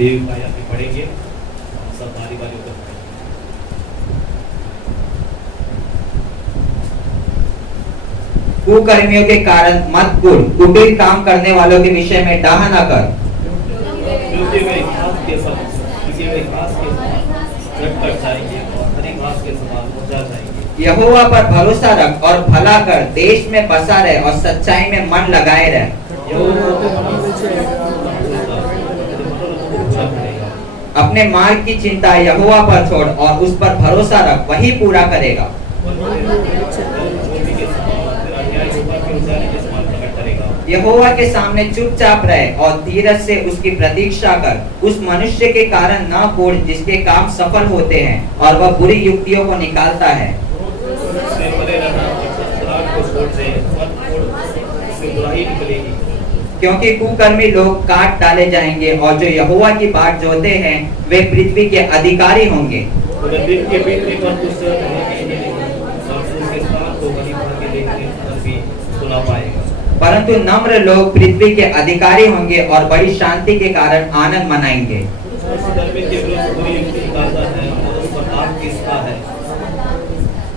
देव भाई आगे पढ़ेंगे, हम सब बारी बारी होकर पढ़ेंगे। कुकर्मियों के कारण मत कुल, कुटिल काम करने वालों के विषय में डाह न कर, क्योंकि वे घास के समान कट जाएंगे और हरी घास के समान मुरझा जाएंगे। यहोवा पर भरोसा रख और भला कर, देश में बसा रहे और सच्चाई में मन लगाए रह। अपने मार्ग की चिंता यहोवा पर छोड़ और उस पर भरोसा रख, वही पूरा करेगा। यहोवा के सामने चुपचाप रहे और धीरज से उसकी प्रतीक्षा कर। उस मनुष्य के कारण न कोड़ जिसके काम सफल होते हैं और वह बुरी युक्तियों को निकालता है। क्योंकि कुकर्मी लोग काट डाले जाएंगे और जो यहोवा की बाट जोते हैं वे पृथ्वी के अधिकारी होंगे। परंतु नम्र लोग पृथ्वी के अधिकारी होंगे और बड़ी शांति के कारण आनंद मनाएंगे।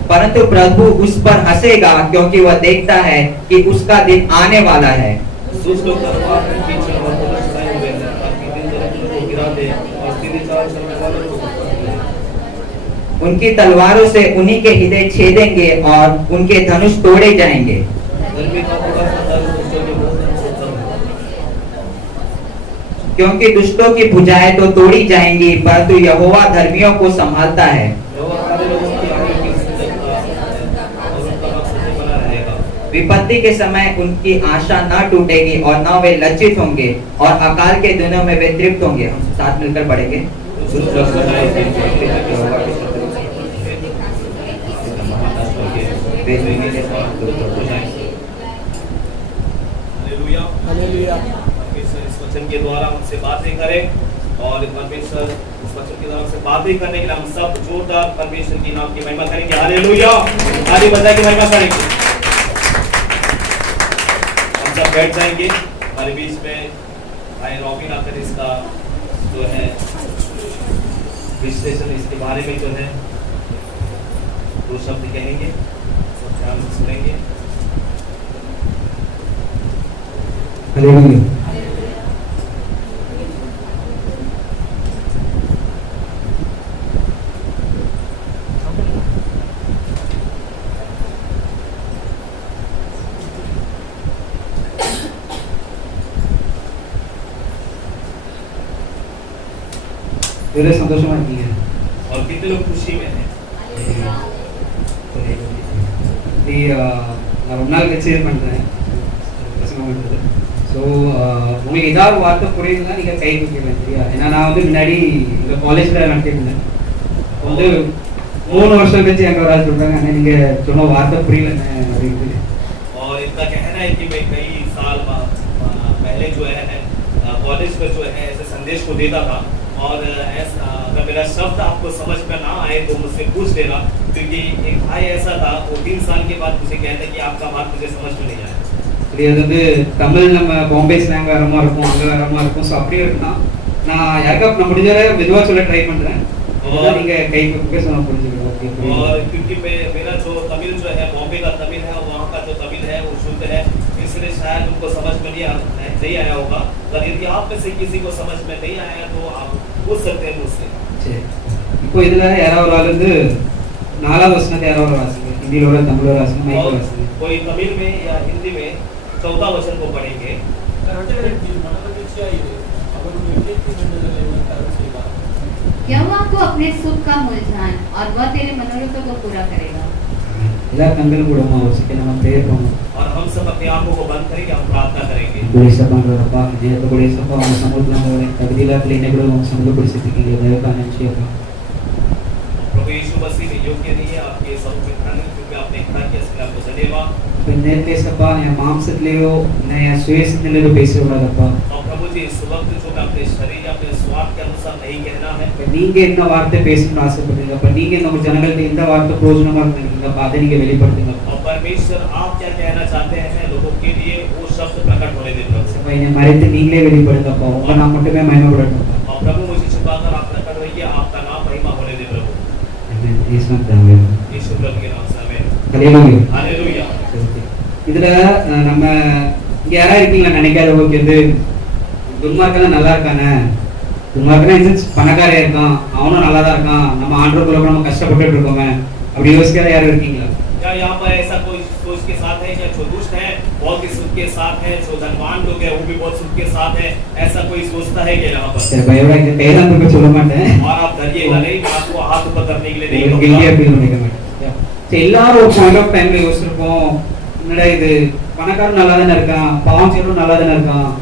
परंतु प्रभु उस पर हंसेगा, क्योंकि वह देखता है कि उसका दिन आने वाला है। उनकी तलवारों से उन्हीं के हृदय छेदेंगे और उनके धनुष तोड़े जाएंगे। क्योंकि दुष्टों की भुजाएं तो तोड़ी जाएंगी, परंतु यहोवा धर्मियों को संभालता है। विपत्ति के समय उनकी आशा न टूटेगी और न वे लज्जित होंगे, और अकाल के दिनों में वे तृप्त होंगे। हम साथ मिलकर पढ़ेंगे। हालेलुया। इस वचन के द्वारा हमसे बातें करें और परमेश्वर इस वचन के द्वारा हमसे बातें करने के लिए हम सब जोरदार परमेश्वर की नाम की महिमा करेंगे। हालेलुया। आगे बताए की महिमा करेंगे। हम सब बैठ जाएंगे। हमारे बीच में भाई रॉबिन आकर इसका जो है विश्लेषण, इसके बारे में जो है दो शब्द कहेंगे, सब ध्यान से सुनेंगे। हालेलुया। मेरे संतोषमा है और कितने लोग खुशी में हैं। ಈ நான் ரொம்ப நாள் கழிச்சு பண்ணுறேன் பிரசங்கம் பண்ணுறது. ஸோ உங்களுக்கு ஏதாவது வார்த்தை புரியுதுன்னா நீங்கள் கை கொடுக்கலாம் சரியா? ஏன்னா நான் வந்து முன்னாடி இந்த காலேஜில் நடத்திருந்தேன். இப்போ வந்து 3 வருஷம் கழிச்சு எங்கள் ஒரு ஆள் சொல்கிறாங்க, ஆனால் நீங்கள் சொன்ன வார்த்தை புரியலண்ணே அப்படின்ட்டு. और इनका कहना है कि मैं कई साल पहले जो है कॉलेज में जो है ऐसे संदेश को देता था, और ऐसा अगर मेरा शब्द आपको समझ में ना आए तो मुझसे पूछ लेना, क्योंकि एक भाई ऐसा था वो 3 साल के बाद मुझे कहता कि आपका बात मुझे समझ में नहीं आया। சரி, அது வந்து தமிழ் நம்ம பாம்பே ஸ்லாங் வேற மாதிரி இருக்கும், அங்கே வேற மாதிரி இருக்கும். ஸோ அப்படியே இருக்குன்னா நான் யாருக்கா நான் முடிஞ்ச வரை மெதுவாக சொல்ல ட்ரை பண்ணுறேன். और நீங்கள் கை கொடுக்க சொன்ன புரிஞ்சுக்கணும். और क्योंकि मेरा जो तमिल जो है बॉम्बे का तमिल है, वहाँ का जो तमिल है वो शुद्ध है, इसलिए शायद उनको समझ में नहीं आया होगा। पर यदि आप में से किसी को समझ में नहीं आया तो आप पूछ सकते हैं मुझसे। சரி, இப்போ இதில் யாராவது ஒரு ஆள் வந்து 4வது வசனத்தை யாராவது ஒரு வாசிங்க, ஹிந்தியில் தமிழோட வாசிங்க, மைக்கில் வாசிங்க. कोई तमिल में या हिंदी में 14 वचन को पढ़ेंगे। यहोवा को अपने सुख का मूल जान और वह तेरे मनोरथों को पूरा करेगा। எல்லா கண்களும் கூட வாசிக்க நம்ம ப்ரேயர் பண்ணுவோம். और हम सब अपनी आंखों को बंद करेंगे, हम प्रार्थना करेंगे। गुड़ेसपा जे तो गुड़ेसपा हम समुद्र में कबीला लेने को हम समुद्र परिस्थिति के लिए दया का निश्चय का प्रभु यीशु मसीह ने योग्य नहीं है आपके सब में ध्यान, क्योंकि आपने इतना किया, इसलिए आपको धन्यवाद। नेते सपा या मांसतलेयो नया स्वेसतलेयो बेसोड़ादप्पा। और प्रभु जी इस वक्त जो मैं अपने शरीर या अपने स्वार्थ के अनुसार नहीं कहना है, நீங்க என்ன வார்த்தை பேசணும்னு ஆசைப்படுறீங்க, அப்ப நீங்க நம்ம ஜனங்களுக்கு இந்த வார்த்தை பிரயோஜனமா இருக்கீங்க, அப்ப அதை நீங்க வெளிப்படுத்துங்க. और परमेश्वर आप क्या कहना चाहते हैं लोगों के लिए वो शब्द प्रकट होने देते हैं। அப்ப என்னை மறைத்து நீங்களே வெளிப்படுங்கப்பா, உங்க நான் மட்டுமே மகிமைப்படட்டும். और प्रभु मुझे छुपाकर आप प्रकट होइए, आपका नाम महिमा होने दे प्रभु। இயேசுவின் நாமத்தில் यीशु प्रभु के नाम से आमीन। ஹல்லேலூயா. हालेलुया। இதுல நம்ம இங்க யாரா இருக்கீங்களா நினைக்காதவங்க வந்து துன்மார்க்கெல்லாம் நல்லா இருக்கானே, துன்மார்க்கனா பணக்காரன் இருக்கான், அவனும் நல்லா தான் இருக்கான், நம்ம ஆண்டவருக்குள்ள நம்ம கஷ்டப்பட்டுட்டு இருக்கோமே அப்படி யோசிக்காத யாரும் இருக்கீங்களா? क्या यहाँ पर ऐसा कोई सोच के साथ है क्या जो दुष्ट है बहुत ही सुख के साथ है, जो धनवान लोग है वो भी बहुत सुख के साथ है, ऐसा कोई सोचता है क्या यहाँ पर? சரி பயப்பட இந்த பேரம் தூக்க சொல்ல மாட்டேன், और आप डरिएगा नहीं, मैं आपको हाथ ऊपर करने के लिए नहीं ஒரு कहूँगा। கில்லியா ஃபீல் பண்ணிக்க மாட்டேன். சரி எல்லாரும் ஒரு பாயிண்ட் ஆஃப் டைம்ல யோசிச்சிருப்போம், என்னடா இது பணக்காரன் நல்லா தானே இருக்கான், பாவம் செய்யறவன் நல்லா தானே இருக்கான்.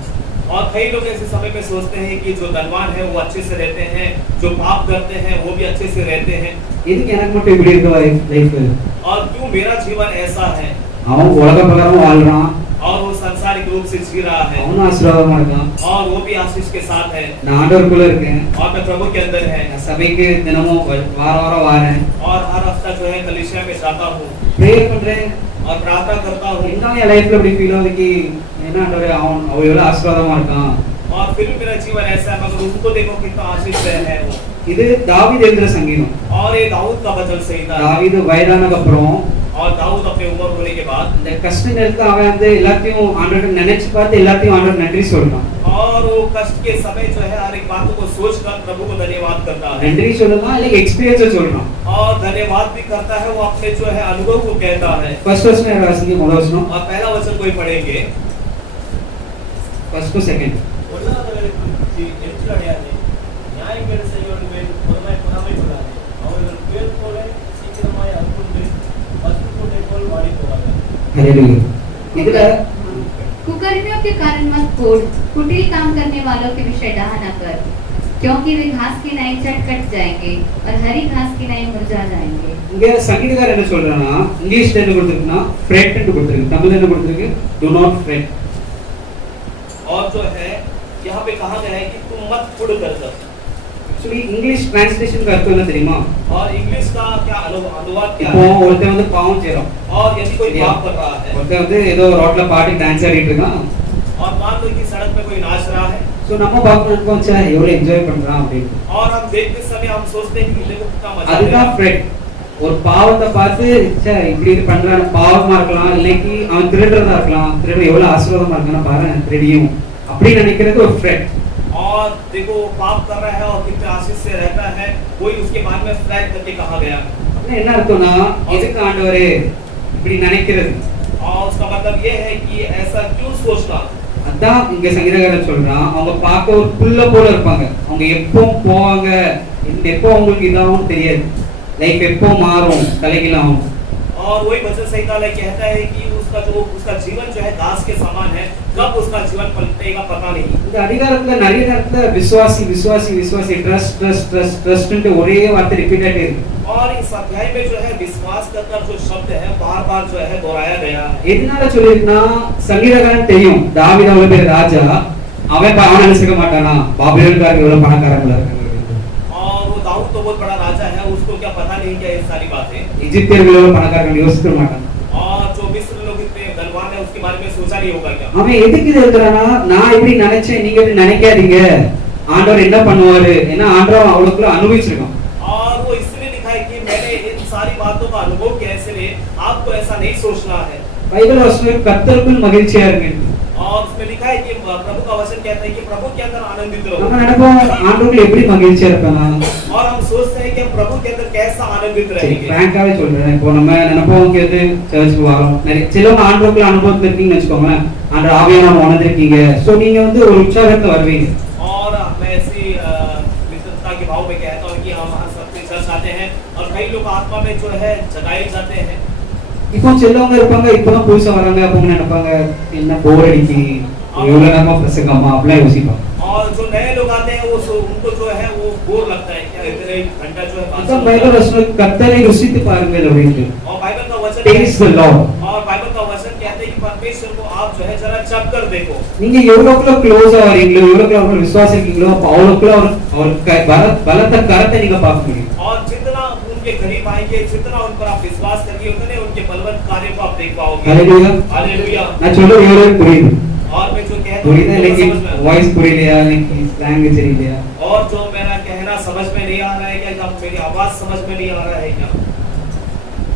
और कई लोग ऐसे समय में सोचते हैं कि जो धनवान है वो अच्छे से रहते हैं, जो पाप करते हैं वो भी अच्छे से रहते हैं, எதுக்கு எனக்கு மட்டும் இப்படி இருக்க லைஃப்? और क्यों मेरा जीवन ऐसा है? அவன் உலக பிரகாரம் வாழ்றான், और वो सांसारिक रूप से जी रहा है, அவனும் ஆசீர்வாதமா இருக்கான், और वो भी आशीष के साथ है, நான் ஆண்டவருக்குள்ள இருக்கேன், और मैं प्रभु के अंदर है, நான் சபைக்கு தினமும் வாரம் வாரேன், और हर हफ्ता जो है कलीसिया में जाता हूँ ப்ரேயர் பண்றேன். और प्रार्थना करता हूँ, இருந்தாலும் என் லைஃப்ல இப்படி ஃபீல் ஆகுது कि என்ன ஆண்டவரே அவன் எவ்வளவு ஆசீர்வாதமா இருக்கான். और फिर भी मेरा जीवन ऐसा है, मगर उनको देखो कितना आशीष है वो। இது தாவீது எழுதுற சங்கீதம். और ये दाऊद का वचन संहिता है, தாவீது வயதானதுக்கு அப்புறம் और दाऊद अपने उम्र होने के बाद இந்த கஷ்ட நேரத்துல அவன் வந்து எல்லாத்தையும் ஆண்டவரை நினைச்சு பார்த்து எல்லாத்தையும் ஆண்டவர் நன்றி சொல்றான். और वो कष्ट के समय जो है हर एक बातों को सोचकर प्रभु को धन्यवाद करता है, நன்றி சொல்லலாம் இல்ல எக்ஸ்பீரியன்ஸ் சொல்றான். और धन्यवाद भी करता है, वो अपने जो है अनुभव को कहता है। ஃபர்ஸ்ட் வசனம் வாசிங்க, முதல் வசனம், और पहला वचन कोई पढ़ेंगे, ஃபர்ஸ்ட் டு செகண்ட். பொல்லாதவர்களுக்கு எரிச்சல் அடையாதே, நியாயக்கேடு செய்கிறவர்கள் பொறாமைப்படாதே, அவர்கள் புயல் போல சீக்கிரமாய் அறுப்புண்டு பசுப்புட்டை போல் வாடி போவார்கள். ஹalleluya. இதுல कुकर्मियों के कारण मत कोड़, कुटिल काम करने वालों के विषय डाह न कर, क्योंकि वे घास की नाई चट कट जाएंगे और हरी घास की नाई मुरझा जाएंगे। இங்க சங்கீதக்காரர் என்ன சொல்றானா, இங்கிலீஷ்ல என்ன கொடுத்திருக்குன்னா ஃப்ரெட் ன்னு கொடுத்திருக்கு, தமிழ்ல என்ன கொடுத்திருக்கு do not fret. और जो है यहाँ पे कहा गया है कि तुम मत कुड़ कर कर। एक्चुअली इंग्लिश ट्रांसलेशन का अर्थ என்ன தெரியுமா? और इंग्लिश का क्या अनुवाद क्या இப்போ है? ஒருத்தன் வந்து பாவம் செய்றான், और यदि कोई पाप कर रहा है ஒருத்தன் வந்து ஏதோ ரோட்ல பாட்டு டான்ஸ் ஆடிட்டு இருக்கான், और मान लो कि सड़क पे कोई नाच रहा है, சோ நம்ம பாக்கணும் ச்சே எவ்வளவு என்ஜாய் பண்றான் அப்படின்னு. और हम देखते समय हम सोचते हैं कि देखो कितना मजा आ அதுதான் रहा है। ஃப்ரெட். ஒரு பாவத்தை பார்த்து ச்சே இப்படி இது பண்றான், பாவமா இருக்கலாம், இல்லைக்கு அவன் திருடுறதா இருக்கலாம், திருடு எவ்வளவு ஆசீர்வாதமா இருக்கான்னு பாரு திருடியும் அப்படி நினைக்கிறது ஒரு ஃப்ரெட். और देखो वो पाप कर रहा है और कितने आशीष से रहता है, कोई उसके बारे में फ्लैग करके कहा गया है। அப்படின்னா என்ன அர்த்தம்னா எதுக்கு ஆண்டவரே இப்படி நினைக்கிறது? और उसका मतलब ये है कि ऐसा क्यों सोचना। அதான் இங்க சங்கீதக்காரன் சொல்றான், அவங்க பார்க்க ஒரு புல்ல போல இருப்பாங்க, அவங்க எப்போ போவாங்க, எப்போ அவங்களுக்கு இதாகும் தெரியாது, லைஃப் எப்போ மாறும் தலைகீழாகும். और वही वचन संहिता कहता है कि उसका जीवन जो है घास के समान है, कब उसका जीवन पलटेगा पता नहीं। இந்த அதிகாரத்துல நிறைய நேரத்துல விசுவாசி விசுவாசி விசுவாசி ட்ரஸ்ட் ட்ரஸ்ட் ட்ரஸ்ட் ட்ரஸ்ட்னு ஒரே வார்த்தை ரிப்பீட் ஆயிட்டே இருக்கு. और इस अध्याय में जो है विश्वास कर जो शब्द है बार-बार जो है दोहराया गया है। எதனால சொல்லிருக்கா, சங்கீதக்காரன் தெரியும் தாவீது அவ்வளவு பெரிய ராஜா, அவன் நினைச்சுக்க மாட்டானா பாபிலோன்காரங்க எவ்வளவு பணக்காரங்களா இருக்காங்க. और वो दाऊद तो बहुत बड़ा राजा है, उसको क्या पता नहीं क्या ये सारी बातें। எகிப்தியர்கள் எவ்வளவு பணக்காரங்க யோசிக்க மாட்டாங்க. और जो मिस्र लोग इतने धनवान है उसके बारे में सोचा नहीं होगा क्या। அவன் எதுக்கு இது எழுதுறானா, நான் இப்படி நினைச்சேன் நீங்க இப்படி நினைக்காதீங்க, ஆண்டவர் என்ன பண்ணுவாரு, ஏன்னா ஆண்டவர் அவளுக்குள்ள அனுபவிச்சிருக்கான். और वो इसलिए लिखा है कि मैंने इन सारी बातों का अनुभव किया, इसलिए आपको ऐसा नहीं सोचना है। பைபிள் வசனம் கர்த்தருக்குள் மகிழ்ச்சியா இருங்க. और उसमें लिखा है कि प्रभु का वचन कहता है कि प्रभु के अंदर आनंदित रहो। நம்ம நினைப்போம் ஆண்டவருக்குள்ள எப்படி மகிழ்ச்சியா இருப்பானா, और हम सोचते हैं कि हम प्रभु के अंदर कैसा आनंदित रहेंगे। பிராங்காவே சொல்றேன், இப்போ நம்ம நினைப்போம் கேது சர்ச்சுக்கு வரோம், நிறைய சிலவங்க ஆண்டவருக்குள்ள அனுபவத்துல இருக்கீங்கன்னு வச்சுக்கோங்களேன், ஆண்டவர் ஆவியானவர் உணர்ந்திருக்கீங்க, சோ நீங்க வந்து ஒரு உற்சாகத்துல வருவீங்க. और मैं ऐसी मित्रता के भाव में कहता हूँ कि हम सबके चर्च आते हैं और कई लोग आत्मा में जो है जगाए जाते हैं। இப்போ சிலவங்க இருப்பாங்க இப்பதான் புதுசா வராங்க, அப்போ நினைப்பாங்க என்ன போர் அடிக்கு, எவ்வளவு நேரமா பிரசங்கமா அப்படிலாம் யோசிப்பாங்க. और जो नए लोग आते हैं वो उनको जो है वो बोर लगता है, क्या इतने घंटा जो है बात அதான் सुनना பைபிள் है। வசனம் கர்த்தரை ருசித்து பாருங்கள் அப்படின்னு. और बाइबल का वचन Taste the Lord. और बाइबल का वचन कहते हैं कि परमेश्वर को आप जो है जरा चख कर देखो। நீங்க எவ்வளவுக்குள்ள க்ளோஸா வரீங்களோ, எவ்வளவுக்குள்ள அவரோட விசுவாசம் இருக்கீங்களோ, அப்ப அவ்வளவுக்குள்ள அவர் பலத்த கரத்தை நீங்க பார்க்க முடியும். और जितना उनके करीब आएंगे, जितना उन पर आप विश्वास करेंगे, उतने उनके बलवंत कार्यों को आप देख पाओगे। हालेलुया. हालेलुया। நான் சொல்றது எவ்வளவு புரியுது? और मैं जो कहता புரியுதா हूँ लेकिन समझ में आता வாய்ஸ் புரியலையா लेकिन ஸ்லாங் தெரியலையா है। और जो मेरा कहना समझ में नहीं आ रहा है क्या, जब मेरी आवाज समझ में नहीं आ रहा है क्या।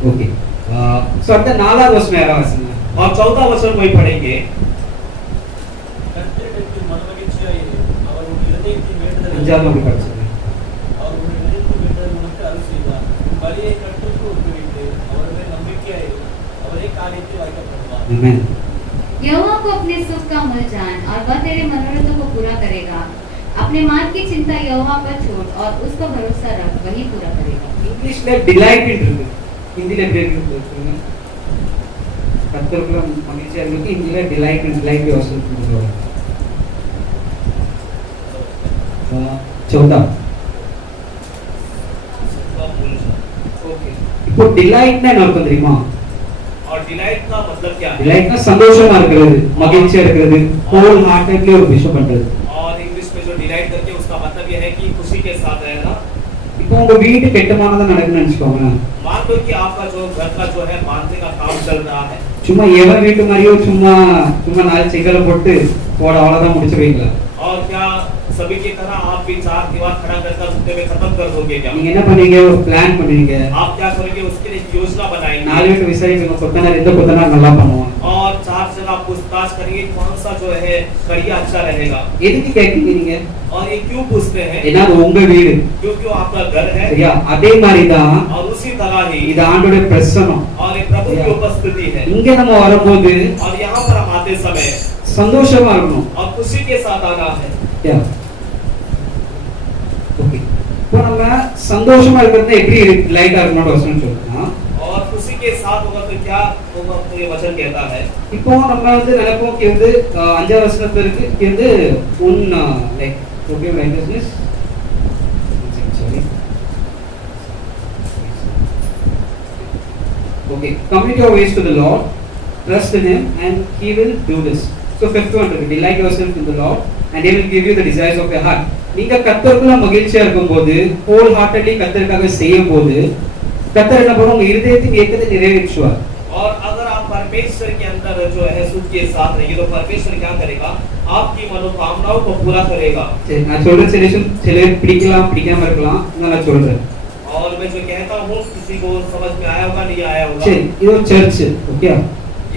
ஓகே சோ அடுத்த 4வது வசனம் யாரா வாசிங்க और 14वां वचन कोई पढ़ेंगे। கர்த்தரிடத்தில் மனமகிழ்ச்சியாய் இரு. அவர் உன் இருதயத்தின் வேண்டுதலை 5வது அப்படி படிச்சுங்க அவர் உன் இருதயத்தின் வேண்டுதலை உனக்கு அருள் செய்வார். உன் பலியை கர்த்தருக்கு ஒப்புவித்து அவர் மேல் நம்பிக்கையாய் இரு. அவரே காரியத்தில் வாய்க்கப்படுவார். ஆமென் यहोवा को अपने सुख का मूल जान और वह तेरे मनोरथों को पूरा करेगा। अपने मार्ग की चिंता यहोवा पर छोड़ और उस पर भरोसा रख, वही पूरा करेगा। இங்கிலீஷ்ல டிலைட் இருக்கு ஹிந்தில எப்படி இருக்கு கர்த்தருக்குள்ள மகிழ்ச்சியா இருக்கு ஹிந்தில டிலைட் யோசனை பண்ணுவாங்க 14 ओके। இப்போ டிலைட்னா என்ன அர்த்தம் தெரியுமா और डिलाइट का मतलब क्या है। டிலைட்னா சந்தோஷமா இருக்கிறது மகிழ்ச்சியா இருக்கிறது ஹோல் ஹார்ட்டட்லி ஒரு விஷயம் பண்றது और इंग्लिश में जो डिलाइट करके उसका मतलब यह है कि खुशी के साथ रहना। இப்போ உங்க வீட்டு கெட்டமானதா நடக்குன்னு நினைச்சுக்கோங்க मान लो कि आपका जो घर का जो है बांधने का काम चल रहा है, சும்மா எவன் வீட்டு மாதிரியோ சும்மா 4 செங்கலை போட்டு போட அவ்வளவுதான் முடிச்சிருவீங்களா और क्या सभी की तरह आप भी 4 दीवार खड़ा कर उसके में खत्म कर दोगे क्या। நீங்க என்ன பண்ணீங்க ஒரு பிளான் பண்ணுவீங்க आप क्या करोगे, उसके लिए एक योजना बनाएंगे 4 வீட்டு விசாரிப்பீங்க கொத்தனார் எந்த கொத்தனார் நல்லா பண்ணுவான் और 4 जगह पूछताछ करेंगे कौन सा जो है कड़िया अच्छा रहेगा। எதுக்கு கேட்கீங்க நீங்க और ये क्यों पूछते हैं, ஏன்னா அது உங்க வீடு क्योंकि वो आपका घर है। சரியா அதே மாதிரி தான் और उसी तरह ही இது ஆண்டோட பிரசனம் और एक प्रभु की उपस्थिति है। இங்க நம்ம வரும்போது और यहाँ पर हम आते समय சந்தோஷமா இருக்கணும் और खुशी के साथ आना है। யா ஓகே இப்போ நம்ம சந்தோஷமா இருக்கிறது எப்படி லைட்டா இருக்கணும்னு வசனம் சொல்றோம் और खुशी के साथ होगा तो क्या होगा, तो ये वचन कहता है। இப்போ நம்ம வந்து நினைப்போம் कि வந்து 5வது வசனத்துல இருக்கு कि வந்து உன் like okay righteousness sorry okay commit your ways to the Lord, trust in him and he will do this. So 5th one இருக்கு delight yourself in the Lord and he will give you the desires of your heart. நீங்க கர்த்தருக்குள்ள மகிழ்ச்சியா இருக்கும்போது whole heartedly கர்த்தருக்காக செய்யும்போது கர்த்தர் என்ன பண்ணுவாங்க உங்க இதயத்தின் ஏக்கத்தை நிறைவேற்றுவார் और अगर आप परमेश्वर के अंदर जो है सुख के साथ रहेंगे तो परमेश्वर क्या करेगा, आपकी मनोकामनाओं को पूरा करेगा। சரி நான் சொல்ற சில பிடிக்கலாம் பிடிக்காம இருக்கலாம் நான் சொல்றேன் और मैं जो कहता हूँ किसी को समझ में आया होगा नहीं आया होगा। சரி இது ஒரு சர்ச் ஓகே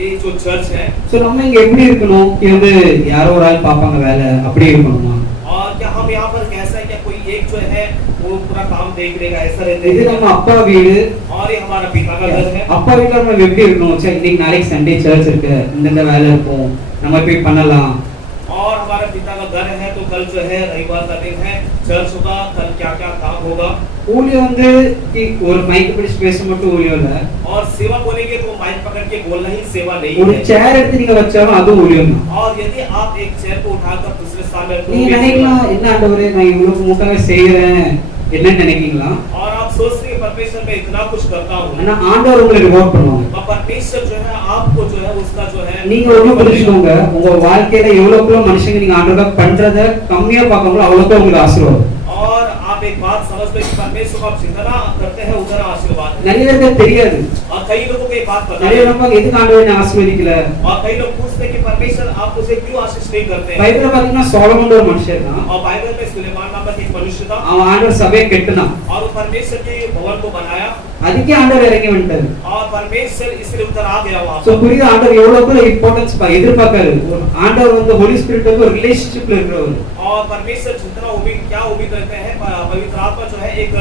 ये जो चर्च है சோ நம்ம இங்க எப்படி இருக்கணும் कि வந்து யாரோ ஒரு ஆள் பாப்பாங்க வேலை அப்படி இருக்கணுமா और क्या हम यहाँ पर कैसा है, क्या कोई एक जो है वो पूरा काम देख लेगा ऐसा रहते இது हैं। நம்ம அப்பா வீடு और ये हमारा पिता का घर है। அப்பா வீட்ல நம்ம எப்படி இருக்கணும் சரி இன்னைக்கு நாளைக்கு சண்டே சர்ச் இருக்கு இந்த வேலை இருக்கும் நம்ம போய் பண்ணலாம் और हमारा पिता का घर है तो कल जो है रविवार का दिन है, चर्च होगा, कल क्या क्या काम होगा। ஊழியம் வந்து कि ஒரு மைக் பிடிச்சு பேச மட்டும் ஊழியம் இல்ல और सेवा बोलेंगे तो माइक पकड़ के बोलना ही सेवा नहीं ஒரு है। சேர் எடுத்து நீங்க வச்சாலும் அது ஊழியம் தான் और यदि आप एक चेयर को उठाकर दूसरे स्थान में நீங்க रखोगे நினைக்கலாம் என்ன ஆண்டவரே நான் இவ்வளவு மூட்டாவே செய்யறேன் என்னன்னு நினைக்கீங்களா और आप सोचते हैं परमेश्वर मैं इतना कुछ करता हूँ, ஆனா ஆண்டவர் உங்களை ரிவார்ட் பண்ணுவாங்க और परमेश्वर जो है आपको जो है उसका जो है நீங்க ஒண்ணு புரிஞ்சுக்கோங்க உங்க வாழ்க்கையில எவ்வளவுக்குள்ள மனுஷங்க நீங்க ஆண்டவருக்காக பண்றத கம்மியா பார்க்கறோம் அவ்வளவுக்கு உங்களுக்கு ஆசீர்வாதம் और आप एक बात समझ लो कि परमेश्वर को आप जितना करते हैं उतना आशीर्वाद है। நிறைய பேருக்கு தெரியாது और कई लोगों को ये बात पता நிறைய है பேர் எதுக்கு ஆண்டவர் என்ன ஆசீர்வதிக்கல और कई लोग पूछते हैं कि परमेश्वर आप उसे क्यों आशीष नहीं करते हैं। பைபிள்ல பாத்தீங்கன்னா சோலமன் ஒரு மனுஷன் தான் और बाइबल में सुलेमान नामक एक मनुष्य था அவன் ஆண்டவர் சபையை கெட்டுனான் और वो परमेश्वर के भवन को बनाया அதுக்கே ஆண்டவர் இறங்கி வந்துட்டாரு और परमेश्वर इसलिए उतर आ गया वहां சோ पर। புரியுது ஆண்டவர் எவ்வளவுக்குள்ள இம்பார்ட்டன்ஸ் எதிர்பார்க்காரு ஒரு ஆண்டவர் வந்து ஹோலி ஸ்பிரிட் வந்து ஒரு ரிலேஷன்ஷிப்ல இருக்கிறவர் और परमेश्वर जितना उम्मीद क्या उम्मीद रखते हैं, पवित्र आत्मा जो है एक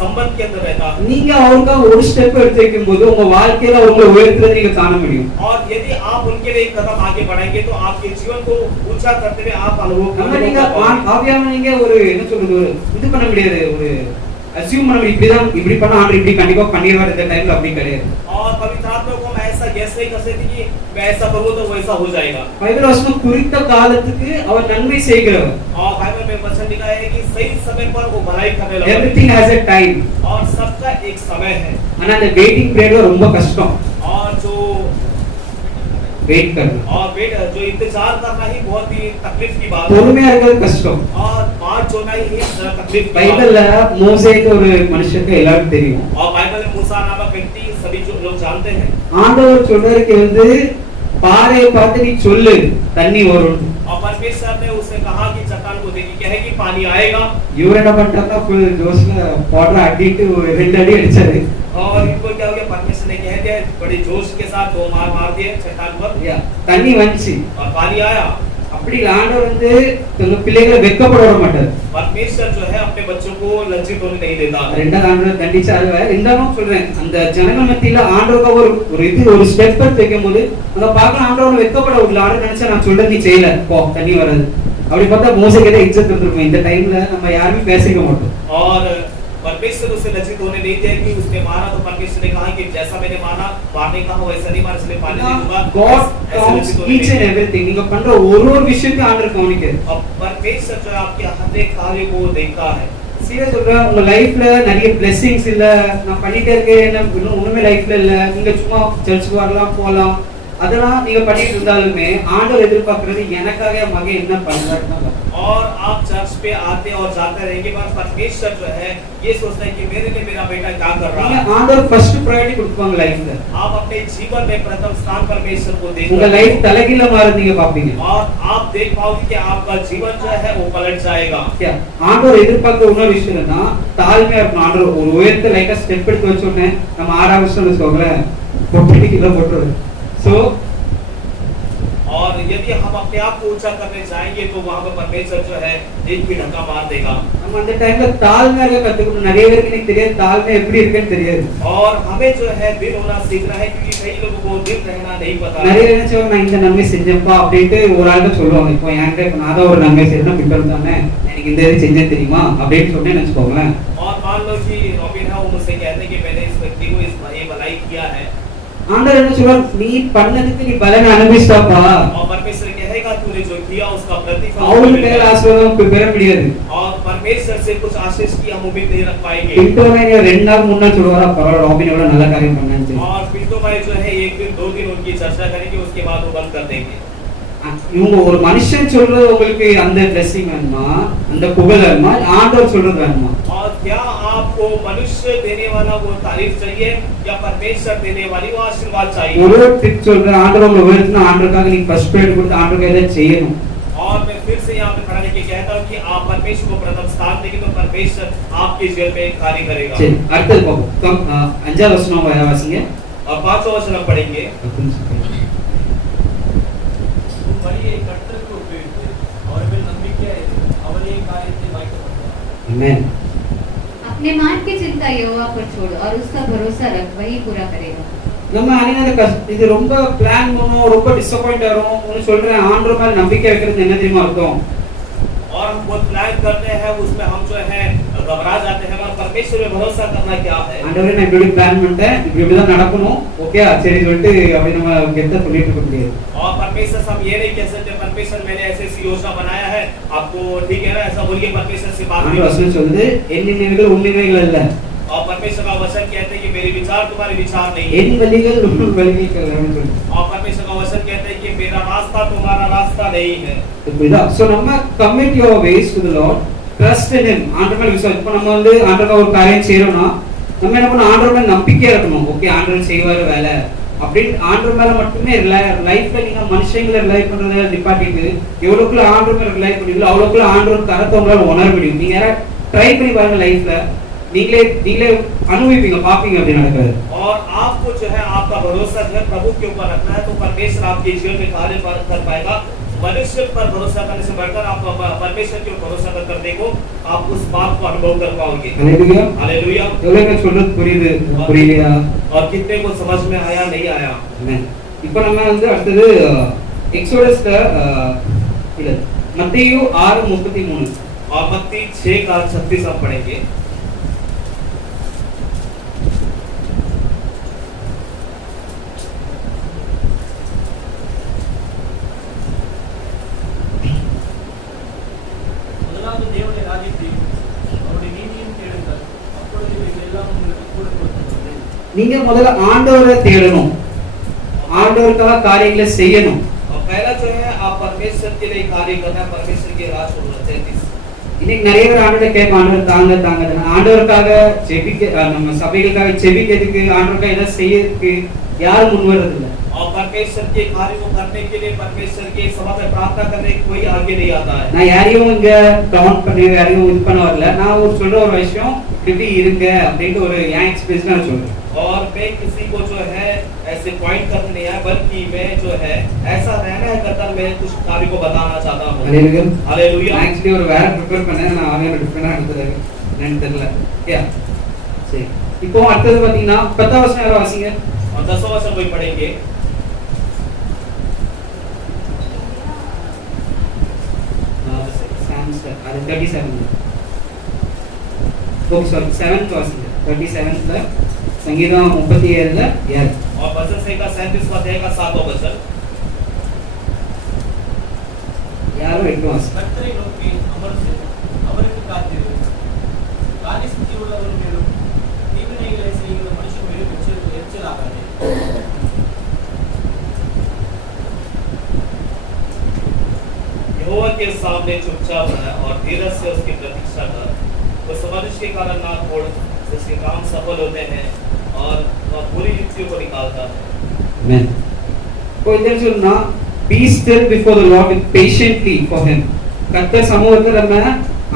संबंध के अंदर रहता है। நீங்க அவருக்காக ஒரு ஸ்டெப் எடுத்து வைக்கும்போது உங்க வாழ்க்கையில உங்களை உயர்த்துறதை நீங்க காண முடியும் और यदि आप उनके लिए एक कदम आगे बढ़ाएंगे तो आपके जीवन को ऊंचा करते हुए आप நம்ம நீங்க अनुभव करेंगे। ஆவியானவர் நீங்க ஒரு என்ன சொல்றது ஒரு இது பண்ண முடியாது ஒரு அசியூம் பண்ண இப்படிதான் இப்படி பண்ணா ஆண்டவர் இப்படி கண்டிப்பா பண்ணிடுவார் இந்த டைம்ல அப்படி கிடையாது और पवित्र आत्मा को हम ऐसा गैस नहीं कर सकते कि मैं ऐसा करूँ तो वैसा हो जाएगा। பைபிள் வசனம் குறித்த காலத்துக்கு அவர் நன்மை செய்கிறவர் और बाइबल में वचन लिखा है कि सही समय पर वो भलाई करने लगा எவ்ரிதிங் ஹஸ் எ டைம் और सबका एक समय है। ஆனா அந்த வெயிட்டிங் பீரியட் ரொம்ப கஷ்டம் और जो வெயிட் करना और वेट जो इंतजार करना ही बहुत ही तकलीफ की बात है பொறுமையா இருக்கிறது கஷ்டம் और बात जोड़ना ही तकलीफ की बात பைபிள்ல மோசேக்கு ஒரு மனுஷனுக்கு எல்லாருக்கும் தெரியும் है। और बाइबल में मूसा नामक व्यक्ति सभी जो लोग जानते हैं ஆண்டவர் சொல்றாரு कि வந்து பாறையை பார்த்து நீ சொல்லு தண்ணி வரும். और परमेश्वर ने उससे कहा कि चट्टान को देखी क्या है कि पानी आएगा। இவர் என்ன பண்ணிட்டாருன்னா ஃபுல் ஜோஷ்ல பாட்டரை அடிட்டு 2 அடி அடிச்சாரு. और इनको क्या हो गया, परमेश्वर ने कह दिया बड़े जोश के साथ 2 मार दिए चट्टान पर தண்ணி வந்துச்சு. और पानी आया। அப்படி ஆண்டவர் வந்து தங்க பிள்ளைகளை வெட்கப்பட விட மாட்டார். परमेश्वर जो है अपने बच्चों को लज्जित होने नहीं देता। ரெண்டாவது ஆண்டவர் தண்டிச்சாரு. ரெண்டாவது சொல்றேன், அந்த ஜனங்கள் மத்தியில ஆண்டவருக்கு ஒரு ஸ்டெப் வைக்கும்போது அங்க பார்க்க ஆண்டவர் வெட்கப்பட விடல. ஆண்டவர் நினைச்சா நான் சொல்றது நீ செய்யல போ தண்ணி வராது. அப்படி பார்த்தா மோசேக்கு இज्जत இருந்திருக்கும். இந்த டைம்ல நம்ம யாருமே பேசிக்க மாட்டோம். और परमेश्वर उसे लज्जित होने नहीं दिया कि उसने मारा, तो परमेश्वर ने कहा कि जैसा मैंने मारने कहा वैसा नहीं मार, इसलिए पानी दे दूंगा। God counts each and everything. நீங்க பண்ற ஒரு விஷயத்தையும் ஆண்டவர் கவனிக்கிறார். और परमेश्वर जो आपके हर एक कार्य को देखता है। சீரியஸ் சொல்றேன், உங்க லைஃப்ல நிறைய பிளெஸிங்ஸ் இல்ல, நான் பண்ணிட்டே இருக்கேன், என்ன ஒண்ணுமே லைஃப்ல இல்ல, நீங்க சும்மா சர்ச்சுக்கு வரலாம் போலாம், அதெல்லாம் நீங்க பண்ணிட்டு இருந்தாலுமே ஆண்டவர் எதிர்பார்க்கிறது எனக்காக மகன் என்ன பண்றாருன்னா. और आप चर्च पे आते और जाते रहेंगे, पर परमेश्वर जो है ये सोचता है कि मेरे लिए मेरा बेटा क्या कर रहा है। ஆண்டவர் ஃபர்ஸ்ட் प्रायोरिटी கொடுப்பாங்க லைஃப்ல. आप अपने जीवन में प्रथम स्थान परमेश्वर को देंगे। உங்க லைஃப் தலைகீழ மாறுறீங்க பாப்பீங்க. और आप देख पाओगे कि आपका जीवन जो है वो पलट जाएगा। क्या ஆண்டவர் எதிர்பார்க்கிற இன்னொரு விஷயம் என்ன, தாழ்மையா இருக்கணும். ஆண்டவர் ஒரு உயர்ந்த லைட்டா ஸ்டெப் எடுத்து வச்ச உடனே நம்ம 6ஆவது வருஷம் வச்சுக்கோங்களேன் பொட்டிக்கு கிலோ போட்டுருது. சோ और यदि हम अपने आप को ऊंचा करने जाएंगे तो वहां पर परमेश्वर जो है एक भी धक्का मार देगा। நம்ம அந்த டைம்ல தாழ்மையா இருக்க கத்துக்கணும். நிறைய பேருக்கு எனக்கு தெரியாது தாழ்மை எப்படி இருக்குன்னு தெரியாது. और हमें जो है दिल होना सीखना है, क्योंकि कई लोगों को दिल रहना नहीं पता। நிறைய நினைச்சவங்க நான் இந்த நன்மை செஞ்சேன்ப்பா அப்படின்ட்டு ஒரு ஆள்கிட்ட சொல்லுவாங்க. இப்போ என்கிட்ட இப்போ நான் தான் ஒரு நன்மை செய்யணும் பின்னர் தானே எனக்கு இந்த இது செஞ்சேன் தெரியுமா அப்படின்னு சொன்னேன்னு வச்சுக்கோங்களேன். और मान लो कि रॉबिन है, वो मुझसे कहते हैं कि मैंने इस व्यक्ति को इस भलाई किया है। ஆண்டவர் என்ன சொல்றார், நீ பண்ணதுக்கு நீ பலனை அனுபவிச்சிட்டாப்பா. और परमेश्वर कहेगा तूने जो किया उसका प्रतिफल அவருக்கு மேல ஆசீர்வாதம் பெற முடியாது. और परमेश्वर से कुछ आशीष की हम उम्मीद नहीं रख पाएंगे। பின்டோனா 2 நாள் முன்ன சொல்வாரா பரவாயில்ல ராபின் எவ்வளவு நல்ல காரியம் பண்ணான்னு. और पिंटो भाई जो है 1 दिन 2 दिन उनकी चर्चा करेंगे, उसके बाद वो बंद कर देंगे। இவங்க ஒரு மனுஷன் சொல்றது உங்களுக்கு அந்த blessing வேணுமா, அந்த புகழ் வேணுமா, ஆண்டவர் சொல்றது வேணுமா? और क्या आपको मनुष्य देने वाला वो तारीफ चाहिए या परमेश्वर देने वाली वो आशीर्वाद चाहिए? ஒரு ட்ரிக் சொல்றேன், ஆண்டவர் உங்களை உயர்த்தினா ஆண்டவருக்காக நீங்க ஃபர்ஸ்ட் ப்ரையாரிட்டி கொடுத்து ஆண்டவருக்கு எதை செய்யணும். और मैं फिर से यहाँ पे खड़ा करके कहता हूँ कि आप परमेश्वर को प्रथम स्थान देंगे तो परमेश्वर आपके जीवन में एक कार्य करेगा। சரி அடுத்து பாப்போம். 5வது வசனம் வாசிங்க. और 5वां वचन हम पढ़ेंगे। बड़ी एक कट्टर को उपयोगित और वे नंबिके ಅವರೇ ಕಾರ್ಯಕ್ಕೆ ವಾಯ್ಕಪಡುತ್ತಾರೆ। आमेन। अपने मान की चिंता यहोवा पर छोड़ और उसका भरोसा रख, वही पूरा करेगा। நம்ம அனைவரும் இது ரொம்ப பிளான் பண்ணுவோம், ரொம்ப டிசப்பாயிண்ட் ஆறோம். ஒன்னு சொல்றேன், ஆண்டவர் மேல நம்பிக்கை வைக்கிறது என்ன தெரியுமா அர்த்தம்? और हम बहुत प्लान करते हैं, उसमें हम जो है घबरा जाते हैं, और परमेश्वर में भरोसा करना क्या है? ஆண்டவரே நான் இப்படி பிளான் பண்ணிட்டேன், இப்படி தான் நடக்கணும், ஓகே சரி சொல்லிட்டு அப்படி நம்ம கெத்த சொல்லிட்டு இருக்க முடியாது. और परमेश्वर से हम ये नहीं कह सकते परमेश्वर मैंने ऐसे ऐसी योजना बनाया है, आपको ठीक है ना, ऐसा बोलिए परमेश्वर से बात ஆண்டவர் வசனம் சொல்லுது என் நினைவுகள் உன் நினைவுகள் அல்ல. और परमेश्वर का वचन कहते हैं कि मेरे विचार तुम्हारे विचार नहीं है। என் வழிகள் உன் வழிகள் அல்லன்னு சொல்லு. और परमेश्वर का वचन कहते हैं कि मेरा रास्ता तुम्हारा रास्ता नहीं है। புரியுதா? சோ நம்ம commit your ways to the Lord, trust in him. ஆண்டவர் மேல விசுவாசம். இப்போ நம்ம வந்து ஆண்டவருக்கு ஒரு காரியம் செய்யறோம்னா நம்ம என்ன பண்ணணும், ஆண்டவர் மேல நம்பிக்கை இருக்கணும். ஓகே ஆண்டவர் செய்வாரு வேலை அப்படின்னு ஆண்டவர் மேல மட்டுமே லைஃப்ல நீங்க மனுஷங்களை ரிலை பண்றத நிப்பாட்டிட்டு எவ்வளவுக்குள்ள ஆண்டவர் மேல ரிலை பண்ணீங்களோ அவ்வளவுக்குள்ள ஆண்டவர் கரத்தை உங்களால உணர முடியும். நீங்க ட்ரை பண்ணி பாருங்க, லைஃப்ல நீங்களே अनुभवीपीங்க பாப்பீங்க அப்படி நடக்குது. और आपको जो है आपका भरोसा जो है प्रभु के ऊपर रखना है, तो परमेश्वर आपके जीवन में कार्य कर पाएगा। मनुष्य पर भरोसा करने से बढ़कर आप परमेश्वर के ऊपर भरोसा कर देखो, आप उस बात को अनुभव कर पाओगे। Hallelujah hallelujah. எவ்வளவு சொல்றது புரியலையா? और कितने को समझ में आया नहीं आया? இப்போ நம்ம வந்து அடுத்தது எக்ஸோடஸ்ல இல்ல மத்தேயு 6:33 और मत्ती 6:36 हम पढ़ेंगे। முதலாவது தேவனுடைய ராஜ்யத்தையும் அவருடைய நீதியையும் தேடுங்கள், அப்பொழுது இவைகளெல்லாம் உங்களுக்கு கூட கொடுக்கப்படும்। நீங்க முதல்ல ஆண்டவரை தேடணும், ஆண்டவருக்காக காரியங்களை செய்யணும். और पहला जो है आप परमेश्वर के लिए कार्य करना, परमेश्वर के राज को 33। இன்னைக்கு நிறைய பேர் ஆண்டவரை கேட்பாங்க, ஆண்டவர் தாங்க ஆண்டவருக்காக ஜெபிக்க, நம்ம சபைகளுக்காக ஜெபிக்கிறதுக்கு ஆண்டவருக்காக ஏதாவது செய்யறதுக்கு யாரும் முன் வர்றது இல்லை. और परमेश्वर के कार्य को करने के लिए परमेश्वर के सभा में प्रार्थना करने कोई आगे नहीं आता है। நான் யாரையும் இங்க கவுண்ட் பண்ணி யாரையும் இது பண்ண வரல. நான் ஒரு சொல்ற ஒரு விஷயம் இப்படி இருங்க அப்படின்ட்டு ஒரு என் எக்ஸ்பீரியன்ஸ் நான் சொல்றேன். और मैं किसी को जो है ऐसे पॉइंट करने नहीं आया, बल्कि मैं जो है ऐसा रहना है करता मैं कुछ कार्य को बताना चाहता हूँ। ஹalleluya. हालेलुया। நான் एक्चुअली ஒரு வேற ப்ரிப்பேர் பண்ணேன். நான் ஆன்லைன்ல டிஃபரெண்டா எடுத்தது என்னன்னு தெரியல. யா சரி. இப்போ அடுத்தது பாத்தீங்கன்னா 10வது வசனம் யாரோ வாசிங்க. और 10वां वचन कोई पढ़ेंगे। சாம்ஸ் அது 37. ஓ சாரி 7th வாசிங்க. 37th சங்கீதம் 37ல 7. और भजन संहिता 37 अध्याय का 7वां वचन। ಯಾರು 8 ವಾಸಿங்க. ಕರ್ತரை ನೋಕಿ ಅವರಿಗೆ ಕಾದಿರು ಗಾಳಿ ಸ್ಥಿತಿಯುಳ್ಳವರು ಮೇಲು ದೀಪನೆகளை செய்கிற மனுஷன் மேலும் எச்சரிக்கையாகாதே. यहोवा के सामने चुपचाप रह और धीरज से उसकी प्रतीक्षा कर। उस मनुष्य के कारण ना छोड़ जिसके काम सफल होते हैं और वह बुरी युक्तियों को निकालता है। Amen. இப்போ இதெல்லாம் சொன்னா be still before the Lord with patiently for him. கர்த்தர் சமூகத்துல நம்ம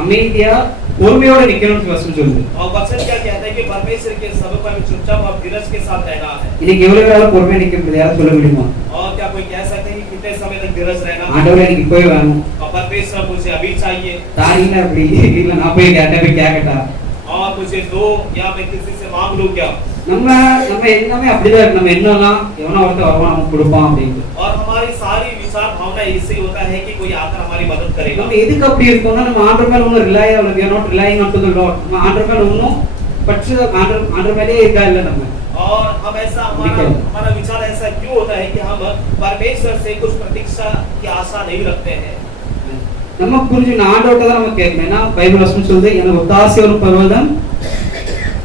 அமைதியா பொறுமையோட நிக்கணும்னு வசனம் சொல்லுது. और वचन क्या कहता है कि परमेश्वर के सभा में चुपचाप और धीरज के साथ रहना है। இன்னைக்கு எவ்வளவு நேரம் பொறுமையா நிக்க முடியாது யாரும் சொல்ல முடியுமா? और क्या कोई कह सकते हैं कि कितने समय तक धीरज रहना? ஆண்டவரே எனக்கு இப்பவே வேணும். और परमेश्वर मुझे अभी चाहिए। தாரில அப்படி இல்ல நான் போய் கேட்டா போய் கேக்கட்டா. और मुझे दो या मैं किसी से मांग लूं क्या? நம்ம எல்லாமே அப்படிதான் இருக்கு. நம்ம என்னன்னா எவனோ ஒருத்தர் வருவான் நமக்கு கொடுப்பான் அப்படின்ட்டு. और हमारी सारी विचार भावना इससे होता है कि कोई आकर हमारी मदद करेगा। நம்ம எதுக்கு அப்படி இருக்கோம்னா நம்ம ஆண்டவர் மேல ஒன்னும் ரிலை ஆகல. we are not relying on the Lord. நம்ம ஆண்டவர் மேல ஒன்னும் பற்று ஆண்டவர் மேலே இருக்கா இல்ல நம்ம. और हम ऐसा हमारा विचार ऐसा क्यों होता है कि हम परमेश्वर से कुछ प्रतीक्षा की आशा नहीं रखते हैं? நம்ம புரிஞ்சு ஆண்டவர்ட்ட தான் நம்ம கேட்கணும். ஏன்னா பைபிள் வசனம் சொல்லுது எனக்கு ஒத்தாசை ஒரு பர்வதம்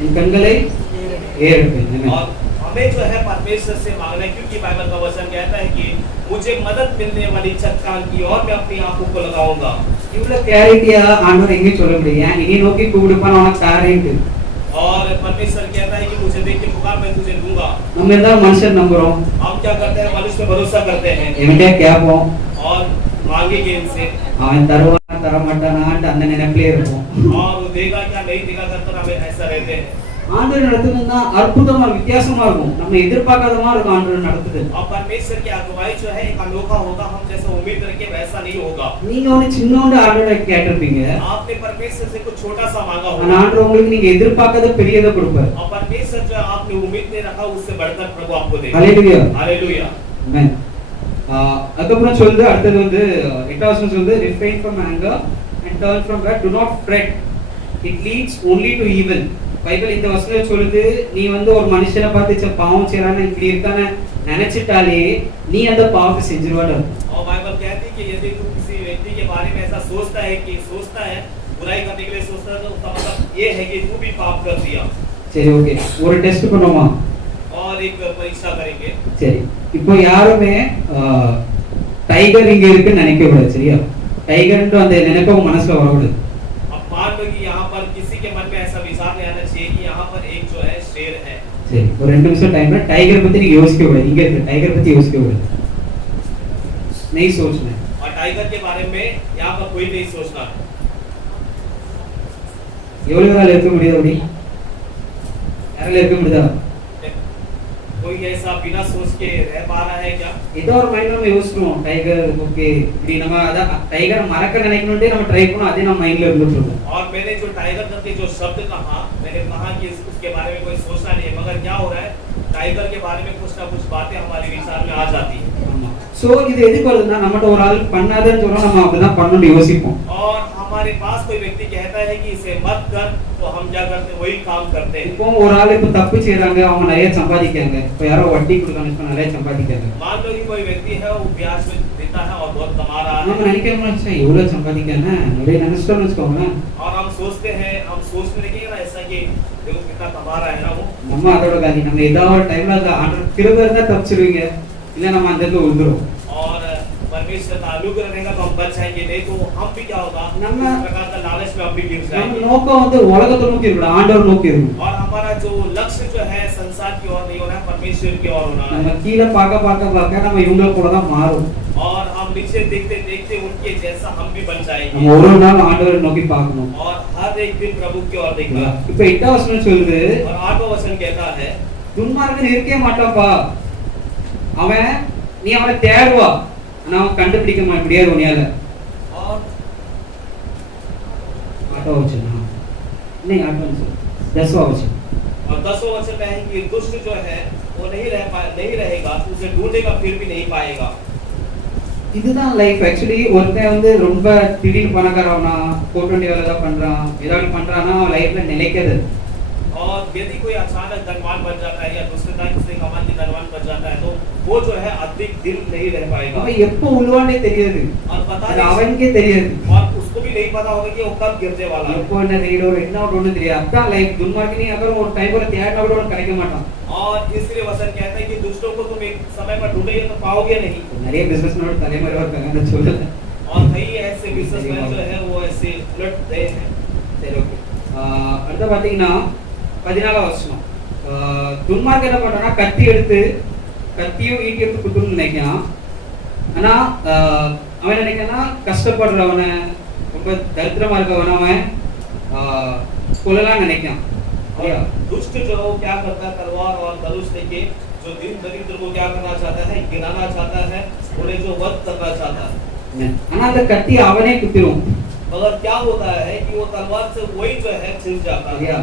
என் கண்களை ஏறெடுப்பேன். और हमें जो है परमेश्वर से मांगना है, क्योंकि बाइबल का वचन कहता है कि मुझे मदद मिलने वाली चट्टान की ओर मैं अपनी आंखों को लगाऊंगा। இவ்வளவு கிளாரிட்டியா ஆண்டவர் எங்கேயும் சொல்ல முடியாது. இனி நோக்கி கூப்பிடுப்பான் உனக்கு காரியம். और परमेश्वर कहता है कि मुझे देख के पुकार मैं तुझे दूंगा। நம்ம எல்லாரும் மனுஷன் நம்புறோம். हम क्या करते हैं? मनुष्य पे भरोसा करते हैं என்கிட்ட கேட்போம். और मांगेंगे इनसे அவன் தருவானா தர மாட்டானான்னு அந்த நினைப்பிலே இருப்போம். और वो देगा क्या नहीं देगा करते हमें ऐसा रहते हैं। ஆண்டவர் நடத்துதுன்னா அற்புதமா வித்தியாசமா இருக்கும். நம்ம எதிர்பார்க்காத மாதிரி இருக்கும் ஆண்டவர் நடத்துது. और परमेश्वर की अगुवाई जो है एक अनोखा होगा, हम जैसा उम्मीद रखे वैसा नहीं होगा। நீங்க ஒரு சின்னோண்டு ஆண்டவரை கேட்டிருப்பீங்க. आपने परमेश्वर से कुछ छोटा सा मांगा ஆனா होगा ஆண்டவர் உங்களுக்கு நீங்க எதிர்பார்க்காத பெரியதை கொடுப்பார். और परमेश्वर जो आपने उम्मीद नहीं रखा उससे बढ़कर प्रभु आपको देगा। ஹalleluya. हालेलुया। ஆமென். அதுக்கப்புறம் சொல்லுது அடுத்தது வந்து 8வது வசனம் சொல்லுது refrain from anger and turn from wrath, do not fret, it leads only to evil. Bible இந்த வசனத்தை சொல்லுது நீ வந்து ஒரு மனுஷனை பார்த்து பாவம் செய்றானே இப்படி இருக்கானே நினைச்சிட்டாலே நீ அந்த பாவத்தை செஞ்சிருவாடா. और बाइबल कहती है कि यदि तू किसी व्यक्ति के बारे में ऐसा सोचता है बुराई करने के लिए सोचता है, तो उसका मतलब ये है कि तू भी पाप कर दिया। சரி ஓகே ஒரு டெஸ்ட் பண்ணுவோமா? और एक परीक्षा करेंगे। சரி இப்போ யாருமே டைகர் இங்க இருக்குன்னு நினைக்க கூடாது. சரியா? டைகர்ன்ற அந்த நினைப்பு உங்க மனசுல வரக்கூடாது. अब मान लो कि यहाँ पर किसी के मन में ऐसा विचार नहीं आना चाहिए कि यहाँ पर एक जो है शेर है। சரி ஒரு 2 நிமிஷம் டைம்ல டைகர் பத்தி நீங்க யோசிக்க கூடாது. இங்க இருக்க டைகர் பத்தி யோசிக்க கூடாது. नहीं सोचना है। और टाइगर के बारे में यहाँ पर कोई नहीं सोचना है। எவ்வளவு நாள் இருக்க முடியாது அப்படி? யாரால இருக்க முடியுதா? कोई ऐसा बिना सोच के रह पा रहा है क्या? ஏதோ ஒரு மைண்ட்ல நம்ம யோசிக்கிறோம் டைகர் ஓகே இப்படி நம்ம அத டைகர் மறக்க நினைக்கணும்னே நம்ம ட்ரை பண்ணோம். அதே நம்ம மைண்ட்ல இருந்துட்டு இருக்கோம். और मैंने जो टाइगर करके जो शब्द कहा, मैंने कहा कि उसके बारे में कोई सोचना नहीं है, मगर क्या हो रहा है टाइगर के बारे में कुछ ना कुछ बातें हमारे विचार में आ जाती है। சோ இது எதுக்கு வருதுன்னா நம்மட்ட ஒரு ஆள் பண்ணாதன்னு சொல்றோம், நம்ம அப்படிதான் பண்ணணும்னு யோசிப்போம். और हमारे पास कोई व्यक्ति कहता है कि इसे मत कर, तो हम क्या करते हैं? वही काम करते हैं। இப்போ ஒரு ஆள் இப்ப தப்பு செய்றாங்க, அவங்க நிறைய சம்பாதிக்காங்க. இப்ப யாரோ வட்டி கொடுக்காங்க, இப்ப நிறைய சம்பாதிக்காங்க. मान लो कि कोई व्यक्ति है वो ब्याज में देता है और बहुत कमा रहा நம்ம है, நினைக்கிறோம்னா சரி எவ்வளவு சம்பாதிக்காங்க நிறைய நினைச்சிட்டோம்னு வச்சுக்கோங்க. और हम सोचते हैं, हम सोचने लगेंगे ना ऐसा कि देखो कितना कमा रहा है ना वो। நம்ம அதோட காதி நம்ம ஏதாவது ஒரு டைம்ல அந்த ஆண்டர் கிருபை இருந்தா தப்பிச்சிருவீங்க, இல்ல நம்ம அந்த இடத்துல விழுந்துரும். और परमेश्वर का अनुग्रह रहेगा तो हम बच जाएंगे, नहीं तो हम भी क्या होगा, நம்ம- इस प्रकार का लालच में हम भी गिर நம்ம जाएंगे। நோக்கம் வந்து உலகத்தை நோக்கி இருக்கணும், ஆண்டவர் நோக்கி இருக்கணும். और हमारा जो लक्ष्य जो है संसार की ओर नहीं होना है, परमेश्वर की ओर होना நம்ம है। கீழே பார்க்க நம்ம இவங்கள போல தான் மாறும். और हम नीचे देखते देखते उनके जैसा हम भी बन நம்ம जाएंगे ஒரு ஒரு நாள் ஆண்டவரை நோக்கி பார்க்கணும். और हर एक दिन प्रभु की ओर देखना। இப்ப 8வது வசனம் சொல்லுது, और 8वां वचन कहता है, துன்மார்க்கன் இருக்கவே மாட்டான்ப்பா, அவன் நீ அவனை தேடுவா, ஆனா அவன் கண்டுபிடிக்க முடியாது உன்னையால. और 8वां वचन, नहीं 8वां वचन, 10वां वचन, और 10वां वचन में है कि दुष्ट जो है वो नहीं रहेगा, उसे ढूंढेगा फिर भी नहीं पाएगा। இதுதான் லைஃப். ஆக்சுவலி ஒருத்தன் வந்து ரொம்ப திடீர்னு பணக்காரவனா, போட்டு வேண்டிய வேலை தான் பண்றான், ஏதாவது பண்றான்னா அவன் லைஃப்ல நிலைக்கிறது. और यदि कोई अचानक धनवान बन जाता है या दूसरे तरह से कमान के धनवान बन जाता है तो वो जो है अधिक दिन नहीं रह पाएगा அவன் எப்போ உழுவானே தெரியாது, और पता அது नहीं, அவனுக்கே தெரியாது, और उसको भी नहीं पता होगा कि वो कब गिरने वाला है। எப்போ என்ன தெரியும், ஒரு என்ன ஒன்று தெரியாது. அதான் லைஃப். துன்மார்க்கனி அப்புறம் ஒரு டைம் ஒரு தேடினா கூட உனக்கு கிடைக்க மாட்டான். और इसलिए वचन कहता है कि दुष्टों को तुम एक समय पर ढूंढेगे तो पाओगे नहीं। நிறைய பிசினஸ்மேனோட தலைமுறை இருக்காங்க, நான் சொல்லல. और कई ऐसे बिजनेसमैन जो है वो ऐसे उलट गए हैं। சரி, ஓகே. அடுத்து பாத்தீங்கன்னா 14வது வசனம். துன்மார்க்கன் என்ன பண்றான்னா கத்தியும் ஈட்டி எடுத்து குத்துன்னு நினைக்கிறான். ஆனா அவன் நினைக்கிறான்னா கஷ்டப்படுறவனை, ரொம்ப தரித்திரமா இருக்கவன அவன் கொல்லலாம் நினைக்கிறான். और दुष्ट जो है वो क्या करता है, तलवार और धनुष लेके जो दिन दरिद्र को क्या करना चाहता है, गिराना चाहता है, उन्हें जो वध करना चाहता है। ஆனா அந்த கத்தி அவனே குத்திரும். मगर क्या होता है कि वो तलवार से वही जो है छिल जाता है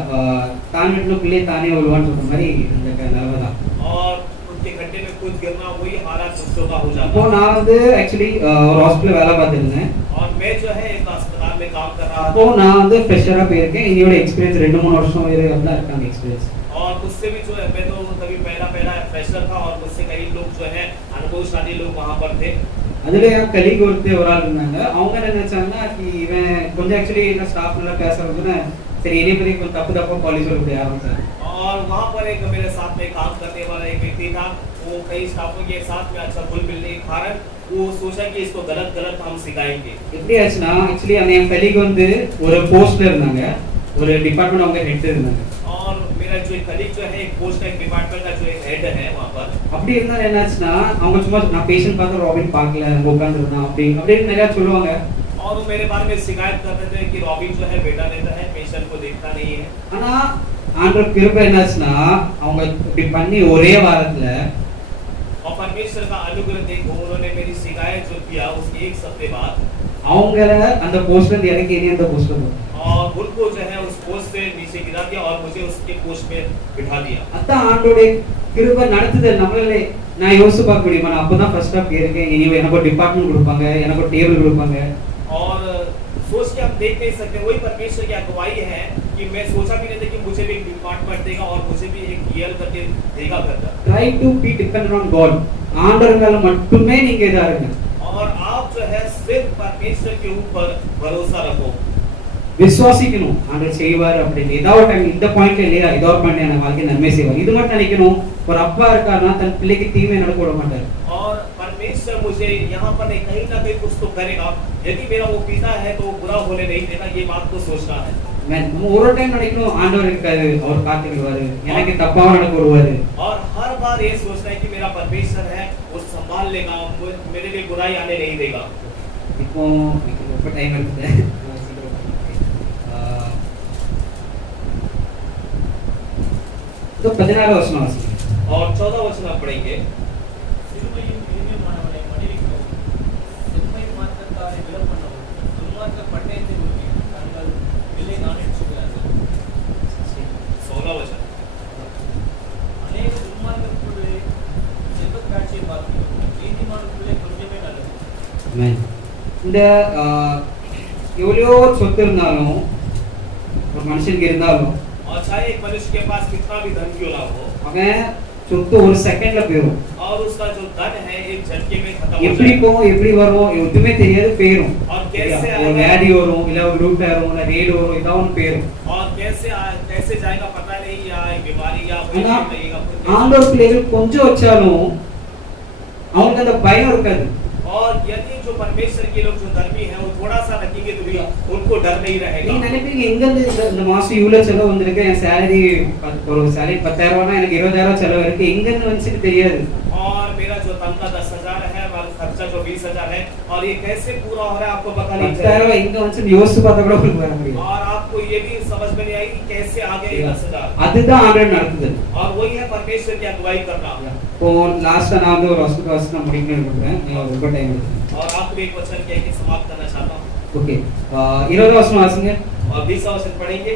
தான் வீட்டுக்குள்ளே தானே வருவான்னு சொல்ற மாதிரி இந்த நிலைமை தான். और उनके गड्ढे में खुद गिरना वही हमारा दुष्टों का हो அப்போ जाता है। நான் வந்து ஆக்சுவலி ஒரு ஹாஸ்பிட்டல் வேலை பார்த்துருந்தேன். और मैं जो है एक अस्पताल में काम कर रहा அப்போ था நான் வந்து ஃப்ரெஷரா போயிருக்கேன். என்னோட எக்ஸ்பீரியன்ஸ் 2-3 வருஷம் அப்படிலாம் இருக்காங்க எக்ஸ்பீரியன்ஸ். और उससे भी जो है मैं तो तभी पहला फ्रेशर था और मुझसे कई लोग जो है अनुभवशाली लोग वहाँ पर थे। அதுல என் கலீக் ஒருத்தர் ஒரு ஆள் இருந்தாங்க. அவங்க என்ன நினைச்சாங்கன்னா இவன் கொஞ்சம் ஆக்சுவலி என்ன ஸ்டாஃப் நல்லா பேசுறதுன்னு சரி என்னை பத்தி கொஞ்சம் தப்பா பாலிசி சொல்லி ஆரம்பிச்சாங்க. और वहाँ पर एक मेरे साथ में काम करने वाला एक व्यक्ति था, वो कई स्टाफों के साथ में अच्छा घुल मिलने के कारण वो सोचा कि इसको गलत हम सिखाएंगे। எப்படி ஆச்சுன்னா ஆக்சுவலி அந்த என் கலீக் வந்து ஒரு போஸ்ட்ல இருந்தாங்க, ஒரு டிபார்ட்மெண்ட் அவங்க ஹெட் இருந்தாங்க. और मेरा जो एक कलीग जो है एक पोस्ट का एक डिपार्टमेंट का जो एक हेड है वहाँ पर। அப்படி இருந்தா என்னாச்சுன்னா அவங்க சும்மா நான் பேஷண்ட் பார்த்து ராபின் பார்க்கல உட்காந்துருந்தான் அப்படின்னு நிறைய சொல்லுவாங்க. और वो मेरे बारे में शिकायत करते थे कि रॉबिन जो है बेटा लेता है, पेशेंट को देखता नहीं है। ஆனா ஆண்டவர் கிருபை என்னாச்சுன்னா அவங்க இப்படி பண்ணி ஒரே வாரத்துல और परमेश्वर का अनुग्रह देखो उन्होंने मेरी शिकायत जो किया उसके एक हफ्ते बाद அவங்கள அந்த போஸ்ட்ல இருந்து இறக்கி என்னைய அந்த போஸ்ட்ல போட்டாங்க. और उनको जो है उस पोस्ट से नीचे गिरा दिया और मुझे उसके पोस्ट में बिठा दिया। அதான் ஆண்டோடைய கிருபை நடத்துதல் நம்மளே நான் யோசிச்சு பார்க்க முடியுமா, நான் அப்பதான் ஃபர்ஸ்ட் ஆஃப் இருக்கேன், இனி எனக்கு ஒரு டிபார்ட்மெண்ட் கொடுப்பாங்க, எனக்கு ஒரு டேபிள் கொடுப்பாங்க. और सोच के हम देख नहीं सकते, वही परमेश्वर की अगुवाई है कि मैं सोचा भी नहीं था कि मुझे भी एक डिपार्टमेंट देगा और मुझे भी एक ईयर करके देगा करता। Try to be dependent on God. ஆண்டவர் மேல மட்டுமே நீங்க இதா இருங்க. और आप जो है सिर्फ परमेश्वर के ऊपर भरोसा रखो, விசுவாசிக்கணும் ஆண்டவர் செய்வார் அப்படின்னு. ஏதாவது டைம் இந்த பாயிண்ட்ல இல்லையா, ஏதோ ஒரு பாயிண்ட் என் வாழ்க்கை நன்மை செய்வார் இது மட்டும் நினைக்கணும். ஒரு அப்பா இருக்காருன்னா தன் பிள்ளைக்கு தீமை நடக்க விட மாட்டார். और परमेश्वर मुझे यहाँ पर नहीं कहीं ना कहीं कुछ तो करेगा, यदि मेरा वो पिता है तो वो बुरा होने नहीं देगा, ये बात को सोचना है। நம்ம ஒரு டைம் நினைக்கணும் ஆண்டவர் இருக்காரு, அவர் காத்துக்கிடுவாரு, எனக்கு தப்பாக நடக்க விடுவாரு. और हर बार ये सोचना है कि मेरा परमेश्वर है वो संभाल लेगा, मेरे लिए बुराई आने नहीं देगा। இப்போ ரொம்ப டைம் எடுத்துட்டேன். 16 வருஷம் ஆச்சு. और 14 वचन आप पढ़ेंगे। சிறுமையும் இனிமையானவனை மன்னிக்கவும், செம்மை மாற்றத்தாரை விலப்பண்ணவும், துன்மார்க்க பட்டயத்தை நோக்கி தங்கள் வில்லை நாணேற்றுகிறார்கள். 16 वचन। அநேக துன்மார்க்கருக்குள்ளே செல்வக் காட்சியை பார்க்கிறோம், நீதிமானுக்குள்ளே கொஞ்சமே நல்லது. Amen. இந்த எவ்வளோ சொத்து இருந்தாலும் ஒரு மனுஷனுக்கு இருந்தாலும் और चाहे एक मनुष्य के पास कितना भी धन क्यों ना हो அவன் சொத்து ஒரு செகண்ட்ல போயிடும். और उसका जो धन है एक झटके में खत्म हो எப்படி जाएगा। போகும் எப்படி வரும் எதுவுமே தெரியாது, போயிடும். और कैसे ஒரு आएगा வியாதி வரும், இல்ல ஒரு ரூட் வரும், இல்ல ரேடு வரும், ஏதாவது ஒன்று போயிடும். और कैसे जाएगा पता नहीं, या एक बीमारी या कोई ஆனா रहेगा ஆண்டவர் பிள்ளைகள் கொஞ்சம் வச்சாலும் அவங்களுக்கு அந்த பயம் இருக்காது. और यदि जो परमेश्वर के लोग जो धर्मी हैं वो थोड़ा सा रखेंगे तो भी उनको डर नहीं நீங்க रहेगा। நினைப்பீங்க எங்க இருந்து இந்த மாசம் இவ்வளவு செலவு வந்திருக்கு, என் சேலரி ஒரு சேலரி 10,000 ரூபாய்னா எனக்கு 20,000 செலவு இருக்கு, எங்க இருந்து வந்துச்சுன்னு தெரியாது. और मेरा जो तनख्वाह 10,000 है और खर्चा जो 20,000 है और ये कैसे पूरा हो रहा है आपको पता नहीं 10,000 चलेगा। ரூபாய் எங்க வந்துச்சுன்னு யோசிச்சு பார்த்தா கூட உங்களுக்கு வர முடியாது. और आपको ये भी समझ में नहीं आएगी कैसे आ गए 10,000। அதுதான் ஆண்டவர் நடத்துது. और वही है परमेश्वर की अगुवाई करना। இப்போ லாஸ்டா நான் வந்து ஒரு வசனம் முடிக்கணும்னு நினைக்கிறேன். நீங்க ரொம்ப டைம் எடுத்து. और आपको एक वचन कह के समाप्त करना चाहता हूँ ஓகே 20 வசனம் வாசிங்க. और 20 वचन पढ़ेंगे।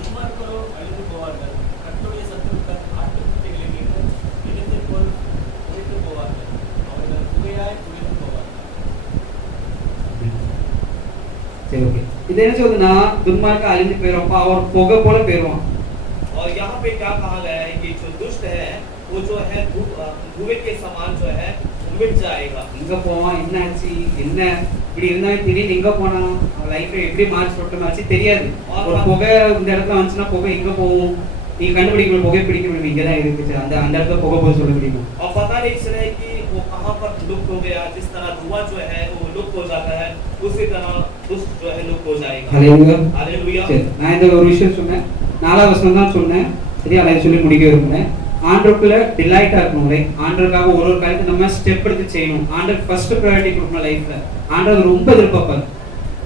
துன்மார்க்கரோ அழிந்து போவார்கள், கர்த்தருடைய சத்துருக்கள் ஆட்டுக்குட்டிகளில் இடிந்து போல் ஒழித்து போவார்கள், அவர்கள் புகையாய் ஒழிந்து போவார்கள். சரி ஓகே. இது என்ன சொல்லுதுன்னா துன்மார்க்க அழிந்து போயிடும்ப்பா, அவர் புகை போல போயிடுவான். और यहाँ पे क्या कहा गया है कि जो दुष्ट है वो जो है धुएं के समान जो है मिट जाएगा। எங்க போவான், என்ன ஆச்சு, என்ன இப்படி இருந்தாலும் திடீர்னு எங்க போனா லைஃப் எப்படி மார்ச் போட்டோமாச்சு தெரியாது. ஒரு புகை இந்த இடத்துல வந்துச்சுன்னா புகை எங்க போகும் நீங்க கண்டுபிடிக்க முடியும், புகை பிடிக்க முடியும், இங்கதான் இருக்குது அந்த அந்த இடத்துல புகை போய் சொல்ல முடியுமா? और पता नहीं चले कि वो कहाँ पर लुप्त हो गया। जिस तरह धुआं जो है वो लुप्त हो जाता है उसी तरह दुष्ट जो है लुप्त हो जाएगा। ஹalleluya. हालेलुया। சரி, நான் இந்த ஒரு விஷயம் சொன்னேன், 4வது வசனம் தான் சொன்னேன், சரியா? அதை சொல்லி முடிக்க விரும்புறேன். ஆண்டவருக்குள்ள டிலைட்டா இருக்கணும், ரைட்? ஆண்டவருக்காக ஒரு காரியத்தை நம்ம ஸ்டெப் எடுத்து செய்யணும். ஆண்டவர் ஃபர்ஸ்ட் ப்ரையாரிட்டி கொடுக்கணும் லைஃப்ல. ஆண்டவர் ரொம்ப எதிர்பார்ப்பாரு.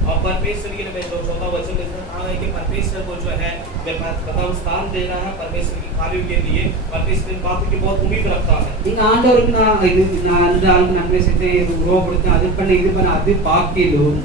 और परमेश्वर के लिए मैं जो 14वां वचन में कहा है कि परमेश्वर को जो है मैं प्रथम स्थान देना है। परमेश्वर की कार्यों के लिए परमेश्वर इन बातों की बहुत उम्मीद रखता है। நீங்க ஆண்டவருக்கு நான் அந்த ஆளுக்கு நன்மை செஞ்சேன், இது உருவப்படுத்தேன், அது பண்ண இது பண்ண அது பாக்கிலும்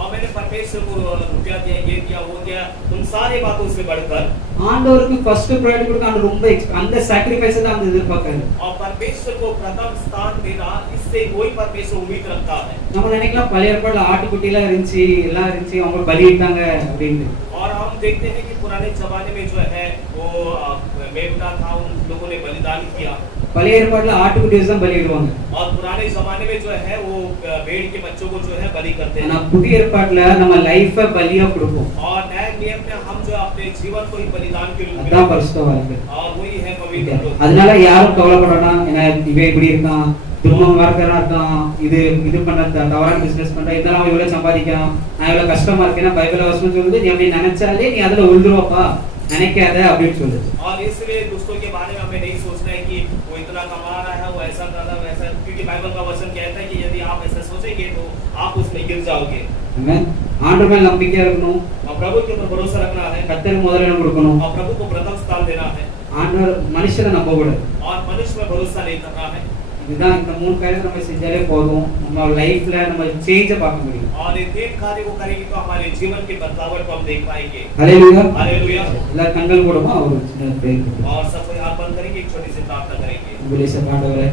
और मैंने परमेश्वर को रुपया दिया, ये दिया, वो दिया, उन सारी बातों से बढ़कर ஆண்டவருக்கு ஃபர்ஸ்ட் ப்ரையாரிட்டி கொடுக்க ஆண்டவர் ரொம்ப அந்த சாக்ரிஃபைஸ் தான் அந்த எதிர்பார்க்காரு. और परमेश्वर को प्रथम स्थान देना इससे वही परमेश्वर उम्मीद रखता है। நம்ம निனைக்கலாம் பழைய ஏற்பாடுல ஆட்டுக்குட்டி எல்லாம் இருந்துச்சு, எல்லாம் இருந்துச்சு, அவங்க பலியிட்டாங்க அப்படின்னு. और हम देखते हैं कि पुराने जमाने में जो है वो मेमना था, उन लोगों ने बलिदान किया। பழைய ஏற்பாடுல ஆட்டுக்குட்டி தான் பலியிடுவாங்க. और पुराने जमाने में जो है वो भेड़ के बच्चों को जो है बलि करते ஆனா हैं। புதிய ஏற்பாடுல நம்ம லைஃபை பலியா கொடுப்போம். और नए नियम में हम जो अपने जीवन को ही बलिदान के रूप அதான் में, பரிசுத்த வாழ்க்கை. और वही है पवित्र लोग। அதனால யாரும் கவலைப்படனா, ஏன்னா இவன் இப்படி இருக்கான், துன்பம் வரக்கறா இருக்கான், இது பண்ண தவறான பிசினஸ் பண்ற, இதெல்லாம் அவன் இவ்வளவு சம்பாதிக்கிறான், நான் இவ்வளவு கஷ்டமா இருக்கேன்னா பைபிள் வசனம் சொல்லுது நீ அப்படி நினைச்சாலே நீ அதுல உழுதுருவப்பா, நினைக்காத அப்படின்னு சொல்லுது. और इसलिए दोस्तों के बारे में हमें नहीं सोचना है कि वो इतना कमा रहा है, वो ऐसा कर रहा है, वैसा, क्योंकि बाइबल का वचन कहता है कि यदि आप ऐसा सोचेंगे तो आप उसमें गिर जाओगे। ஆமென். ஆண்டவர் மேல நம்பிக்கையா இருக்கணும், और प्रभु के ऊपर भरोसा रखना है, கர்த்தருக்கு முதலிடம் கொடுக்கணும். और प्रभु को प्रथम स्थान देना है, ஆண்டவர் மனுஷனை நம்ப கூடாது. और मनुष्य में भरोसा नहीं करना है। இதுதான் இந்த 3 காரியத்தை நம்ம செஞ்சாலே போதும், நம்ம லைஃப்ல நம்ம சேஞ்ச பார்க்க முடியும். और ये 3 कार्य को करेंगे तो हमारे जीवन के बदलाव को हम देख पाएंगे। ஹalleluya. हालेलुया। எல்லா கண்கள் கூடமா ஒரு சின்ன பிரேயர் பண்ணுவோம். और सब कोई हाथ बंद करेंगे, एक छोटी सी प्रार्थना करेंगे। உங்களுடைய சபாண்டவரே,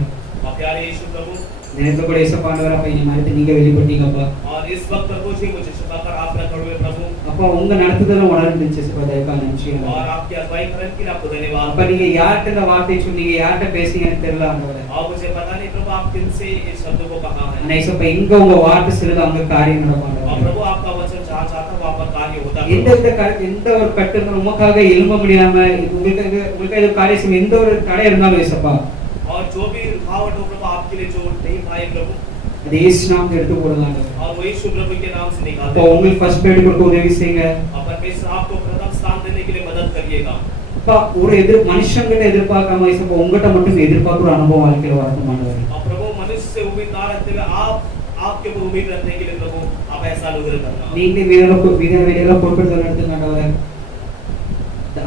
और प्यारे यीशु प्रभु, நினைத்த கூட இயேசுப்பாண்டவரே, அப்பா இந்த மாதிரி நீங்க வெளிப்பட்டீங்கப்பா. और इस वक्त प्रभु जी मुझे छुपाकर आप न करोगे प्रभु, அப்பா உங்க நடத்துதல உணர்ந்துச்சு சபாதேக்கா நிச்சயம். और आपकी अगुवाई करने के लिए आपको धन्यवाद। அப்பா நீங்க யார்கிட்ட இந்த வார்த்தை சொன்னீங்க, யார்கிட்ட பேசிங்கன்னு தெரியல ஆண்டவரே. और मुझे पता नहीं प्रभु आप किन से इस शब्दों को कहा है। ஆனா இயேசுப்பா இங்க உங்க வார்த்தை சொல்லுது அங்க காரியம் நடக்கும் और ஆண்டவரே. प्रभु आपका वचन जहाँ चाहता है वहाँ पर कार्य होता है। எந்த ஒரு கட்டுங்க உமக்காக எழும்ப முடியாம உங்களுக்கு இது காரியம் செய்ய எந்த ஒரு தடை இருந்தாலும் இயேசுப்பா और जो भी रुकावट हो प्रभु आपके लिए जो नहीं पाए प्रभु, அது இயேசு நாமத்தில் எடுத்து போடுங்க. और वो यीशु प्रभु के नाम से निकाल அப்பா दे। உங்களுக்கு ஃபர்ஸ்ட் ப்ரையாரிட்டி கொடுக்க உதவி செய்யுங்க. और परमेश्वर आपको प्रथम स्थान देने के लिए मदद करिएगा। அப்பா ஒரு மனுஷங்கிட்ட எதிர்பார்க்காம இயேசுப்பா உங்ககிட்ட மட்டும் எதிர்பார்க்கிற அனுபவம் வாழ்க்கையில வரணும் ஆண்டவரே. और प्रभु मनुष्य से उम्मीद ना रखते हुए आपके ऊपर उम्मीद रखने के लिए प्रभु आप ऐसा अनुग्रह करना। நீங்க வெளியில பொறுப்பெடுத்து நடத்துங்க ஆண்டவரே.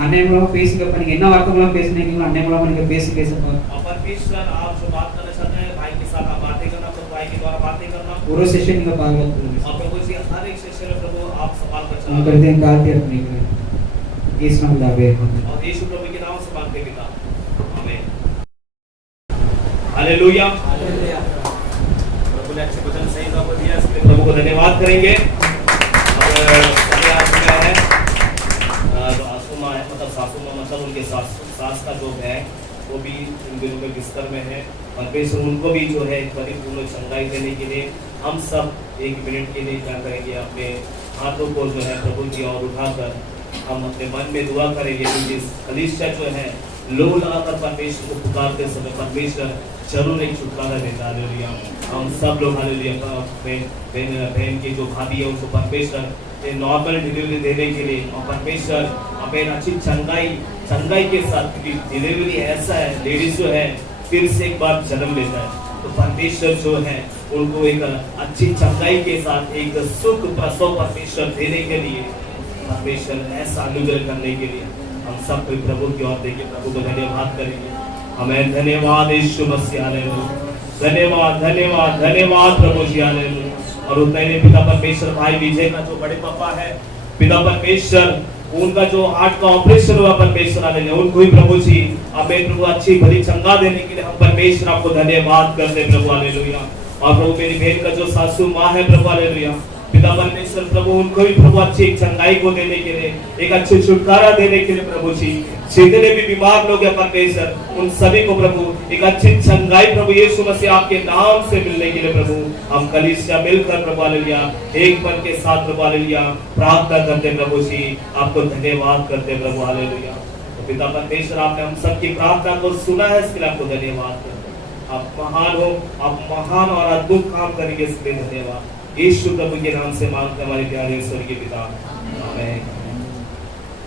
அன்னை மூலமா பேசுங்கப்பா, நீங்க என்ன வார்த்தை மூலமா பேசுனீங்களோ அன்னை மூலமா நீங்க பேசுங்க இயேசுப்பா. और परमेश्वर आप जो बात करना चाहते हैं भाई के साथ आप बातें करना, प्रभु भाई के द्वारा बातें करना। ஒரு செஷன் நீங்க பாருங்க. और प्रभु जी हर एक सेशन में प्रभु आप संभाल कर நான் चलाओ। करते हैं कालती अपने के इस नाम दावे और यीशु प्रभु के नाम से मांगते पिता, आमीन। हालेलुया। प्रभु ने अच्छे वचन सही समय पर दिया, इसके लिए प्रभु को धन्यवाद करेंगे। और अभी आज क्या है जो आसुमा है, मतलब सासू माँ, मतलब उनके सास का जो है वो भी इन दिनों में बिस्तर में है। परमेश्वर उनको भी जो है परिपूर्ण चंगाई देने के लिए हम सब 1 मिनट के लिए क्या करेंगे, अपने हाथों को जो है प्रभु की ओर उठाकर हम अपने मन में दुआ करेंगे, क्योंकि कलीसिया जो है लो लगाकर परमेश्वर को पुकारते समय परमेश्वर जरूर एक छुटकारा देता। हालेलुया। हम सब लोग हालेलुया बहन की जो भाभी है उसको परमेश्वर नॉर्मल डिलीवरी देने के लिए और परमेश्वर हमें अच्छी चंगाई के साथ, क्योंकि डिलीवरी ऐसा है लेडीज जो है फिर से एक बार जन्म लेता है, तो परमेश्वर जो है उनको एक अच्छी चंगाई के साथ एक सुख प्रसव परमेश्वर देने के लिए, परमेश्वर ऐसा अनुग्रह करने के लिए हम सब कोई प्रभु की ओर देके प्रभु को धन्यवाद करेंगे। हमें धन्यवाद यीशु मसीह, हालेलुया। धन्यवाद धन्यवाद धन्यवाद प्रभु जी, हालेलुया। और उतना ही पिता परमेश्वर भाई विजय का जो बड़े पापा है, पिता परमेश्वर उनका जो हार्ट का ऑपरेशन हुआ परमेश्वर, हालेलुया, उनको ही प्रभु जी हमें प्रभु अच्छी भली चंगा देने के लिए हम परमेश्वर आपको धन्यवाद करते हैं प्रभु, हालेलुया। और प्रभु मेरी बहन का जो सासू माँ है प्रभु, हालेलुया, पिता परमेश्वर प्रभु उनको भी प्रभु अच्छी एक चंगाई को देने के लिए, एक अच्छे छुटकारा देने के लिए प्रभु जी, जितने भी बीमार लोग हैं परमेश्वर उन सभी को प्रभु एक अच्छी चंगाई प्रभु यीशु मसीह आपके नाम से मिलने के लिए प्रभु हम कलीसिया मिलकर प्रभु, हालेलुया, एक मन के साथ प्रभु, हालेलुया, प्रार्थना करते प्रभु जी, आपको धन्यवाद करते प्रभु, हालेलुया। तो पिता परमेश्वर आपने हम सबकी प्रार्थना को सुना है, इसके लिए आपको धन्यवाद करते। आप महान हो, आप महान और अद्भुत काम करेंगे, इसके लिए धन्यवाद। यीशु प्रभु के नाम से मांगते हमारे प्यारे स्वर्गीय पिता, आमीन।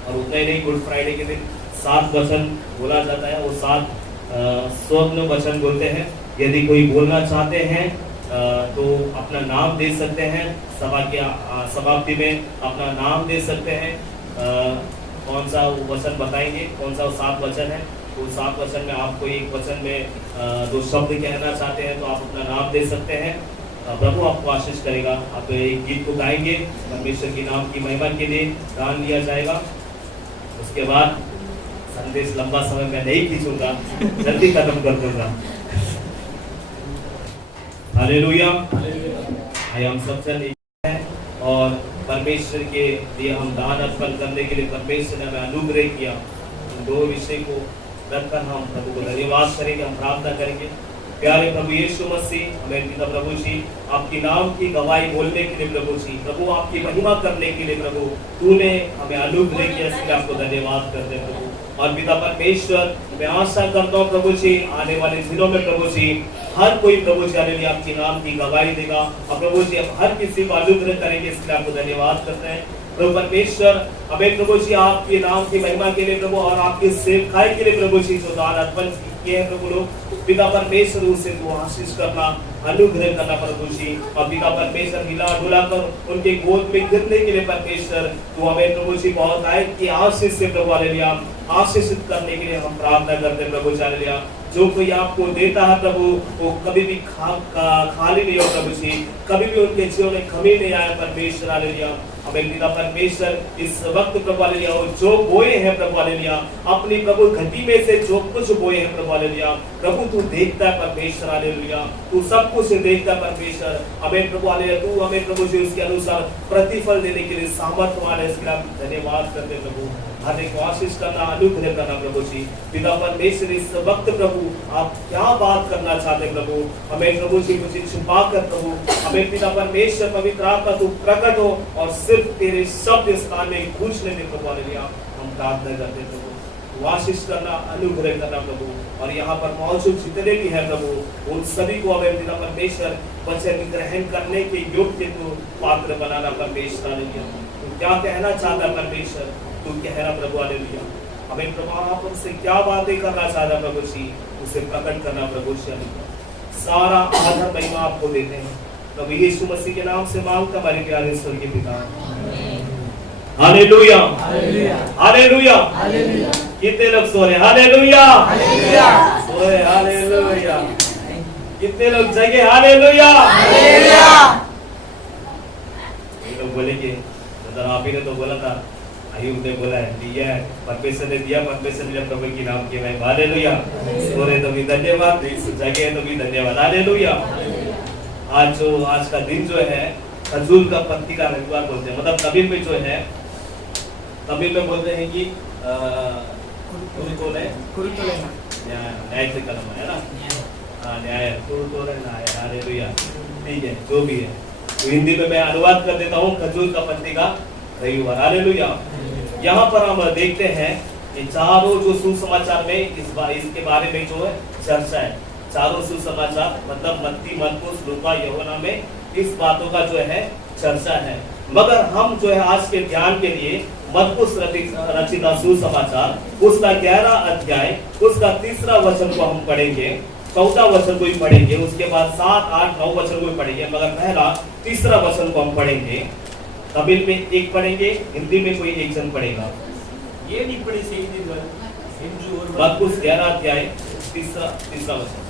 और उतना ही नहीं, गुड फ्राइडे के दिन 7 वचन बोला जाता है, वो 7 स्वप्न वचन बोलते हैं। यदि कोई बोलना चाहते हैं तो अपना नाम दे सकते हैं, सभा के समाप्ति में अपना नाम दे सकते हैं। कौन सा वचन बताएंगे, कौन सा 7 वचन है, तो 7 वचन में आपको एक वचन में 2 शब्द कहना चाहते हैं तो आप अपना नाम दे सकते हैं। प्रभु आपको आशीष करेगा। आप एक गीत को गाएंगे, परमेश्वर के नाम की महिमा के लिए गान लिया जाएगा। उसके बाद संदेश लंबा समय मैं नहीं खींचूंगा, जल्दी खत्म कर दूंगा। हालेलुया। हम सब चल हैं और परमेश्वर के लिए हम दान अर्पण करने के लिए परमेश्वर ने हमें अनुग्रह किया। उन 2 विषय को रखकर हम प्रभु को धन्यवाद करेंगे, हम प्रार्थना करेंगे। प्यारे प्रभु यीशु मसीह, हमें पिता प्रभु जी आपकी नाम की गवाही बोलने के लिए प्रभु जी, प्रभु आपकी महिमा करने के लिए प्रभु तूने हमें अनुग्रह किया, इसके लिए आपको धन्यवाद करते हैं प्रभु। और पिता परमेश्वर मैं आशा करता हूँ प्रभु जी आने वाले दिनों में प्रभु जी हर कोई प्रभु जी हालेलुया आपकी नाम की गवाही देगा और प्रभु जी हम हर किसी को अनुग्रह करेंगे, इसके लिए आपको धन्यवाद करते हैं प्रभु परमेश्वर। हमें प्रभु जी आपके नाम की महिमा के लिए प्रभु और आपके सेवकाई के लिए प्रभु जी जो दान अर्पण किए हैं प्रभु लोग, पिता परमेश्वर उसे तू आशीष करना, अनुग्रह करना प्रभु जी। और पिता परमेश्वर हिला डुला कर उनके गोद में गिरने के लिए परमेश्वर तू हमें प्रभु जी बहुत आयत की आशीष से प्रभु हालेलुया आशीषित करने के लिए हम प्रार्थना करते हैं प्रभु हालेलुया। जो कोई आपको देता है प्रभु वो कभी भी खाली नहीं हो प्रभु जी, कभी भी उनके जीवन में कमी नहीं आए परमेश्वर हालेलुया। हमें पिता परमेश्वर इस वक्त प्रभु हालेलुया जो बोए हैं प्रभु हालेलुया अपनी प्रभु घटी में से जो कुछ बोए हैं प्रभु हालेलुया, प्रभु तू देखता है परमेश्वर हालेलुया, तू सब कुछ देखता है परमेश्वर। हमें प्रभु हालेलुया तू हमें प्रभु जी उसके अनुसार प्रतिफल देने के लिए सामर्थ्यवान है, इसके लिए हम धन्यवाद करते हैं प्रभु। हर एक आशीष करना, अनुग्रह करना प्रभु जी। पिता परमेश्वर इस वक्त प्रभु आप क्या बात करना चाहते हैं प्रभु, हमें प्रभु जी मुझे छुपा कर प्रभु हमें पिता परमेश्वर पवित्र आत्मा तू प्रकट हो और सिर्फ तेरे शब्द स्थान में गूंजने दे प्रभु हालेलुया। हम प्रार्थना करते हैं प्रभु आशीष करना, अनुग्रह करना प्रभु। और यहाँ पर मौजूद जितने भी है प्रभु उन सभी को हमें पिता परमेश्वर वचन ग्रहण करने के योग्य तू पात्र बनाना परमेश्वर हालेलुया। तू क्या कहना चाहता है परमेश्वर, तू कह रहा प्रभु हालेलुया। हमें प्रभु आप उनसे क्या बातें करना चाहता प्रभु जी उसे प्रकट करना प्रभु जी हालेलुया। सारा आदर महिमा आपको देते हैं प्रभु यीशु मसीह के नाम से मांगता हमारे प्यारे स्वर्गीय पिता, हालेलुया हालेलुया हालेलुया। कितने लोग सो रहे हालेलुया सोए हालेलुया, कितने लोग जगे हालेलुया। ये लोग बोले कि आप ही ने तो बोला था, अय्यूब ने बोला है दिया है परमेश्वर ने दिया, परमेश्वर ने प्रभु की नाम की महिमा हालेलुया। सो रहे तो भी धन्यवाद, जगे तो भी धन्यवाद हालेलुया। आज का दिन जो है खजूर का पत्ती का रविवार बोलते हैं, मतलब तमिल में जो है तमिल में बोलते हैं कि न्याय से कलम है ना, न्याय हालेलुया। ठीक है, जो भी है तो हिंदी में मैं अनुवाद कर देता हूँ खजूर का पत्ती का रविवार हालेलुया। यहाँ पर हम देखते हैं कि चारों जो सुसमाचार में इसके बारे में जो है चर्चा है। चारों सुसमाचार मतलब मत्ती, मरकुस, लूका, यूहन्ना में इस बातों का जो है चर्चा है। मगर हम जो है आज के ध्यान के लिए मरकुस रचित सुसमाचार उसका 11 अध्याय उसका 3 वचन को हम पढ़ेंगे, 14 वचन को ही पढ़ेंगे, उसके बाद 7, 8, 9 वचन को भी पढ़ेंगे, मगर पहला 3 वचन को हम पढ़ेंगे। तमिल में एक पढ़ेंगे, हिंदी में कोई एक जन पढ़ेगा। ஏன் இப்படி செய்தீர்கள் என்று ஒருவன் मरकुस 11 अध्याय 3 वचन।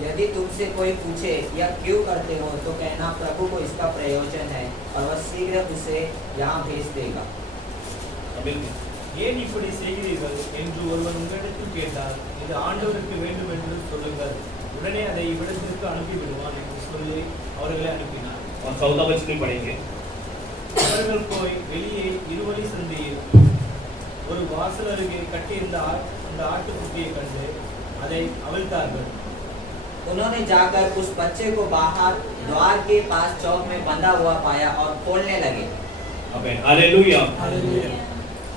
यदि तुमसे कोई पूछे या क्यों करते हो तो कहना प्रभु को इसका प्रयोजन है और वह शीघ्र उसे यहाँ भेज देगा। तमिल में ஏன் இப்படி செய்கிறீர்கள் என்று ஒருவன் உங்களிடத்தில் கேட்டால் இது ஆண்டவருக்கு வேண்டும் என்று சொல்லுங்கள், உடனே அதை இவ்விடத்திற்கு அனுப்பி விடுவான் என்று சொல்லி அவர்களை அனுப்பினார்। और 14 वचन भी पढ़ेंगे। அவர்கள் போய் வெளியே இருவழி சந்தியில் ஒரு வாசல் அருகே கட்டியிருந்த அந்த ஆட்டுக்குட்டியை கண்டு அதை அவிழ்த்தார்கள்। उन्होंने जाकर उस बच्चे को बाहर द्वार के पास चौक में बंधा हुआ पाया और खोलने लगे। आमीन, हालेलुया।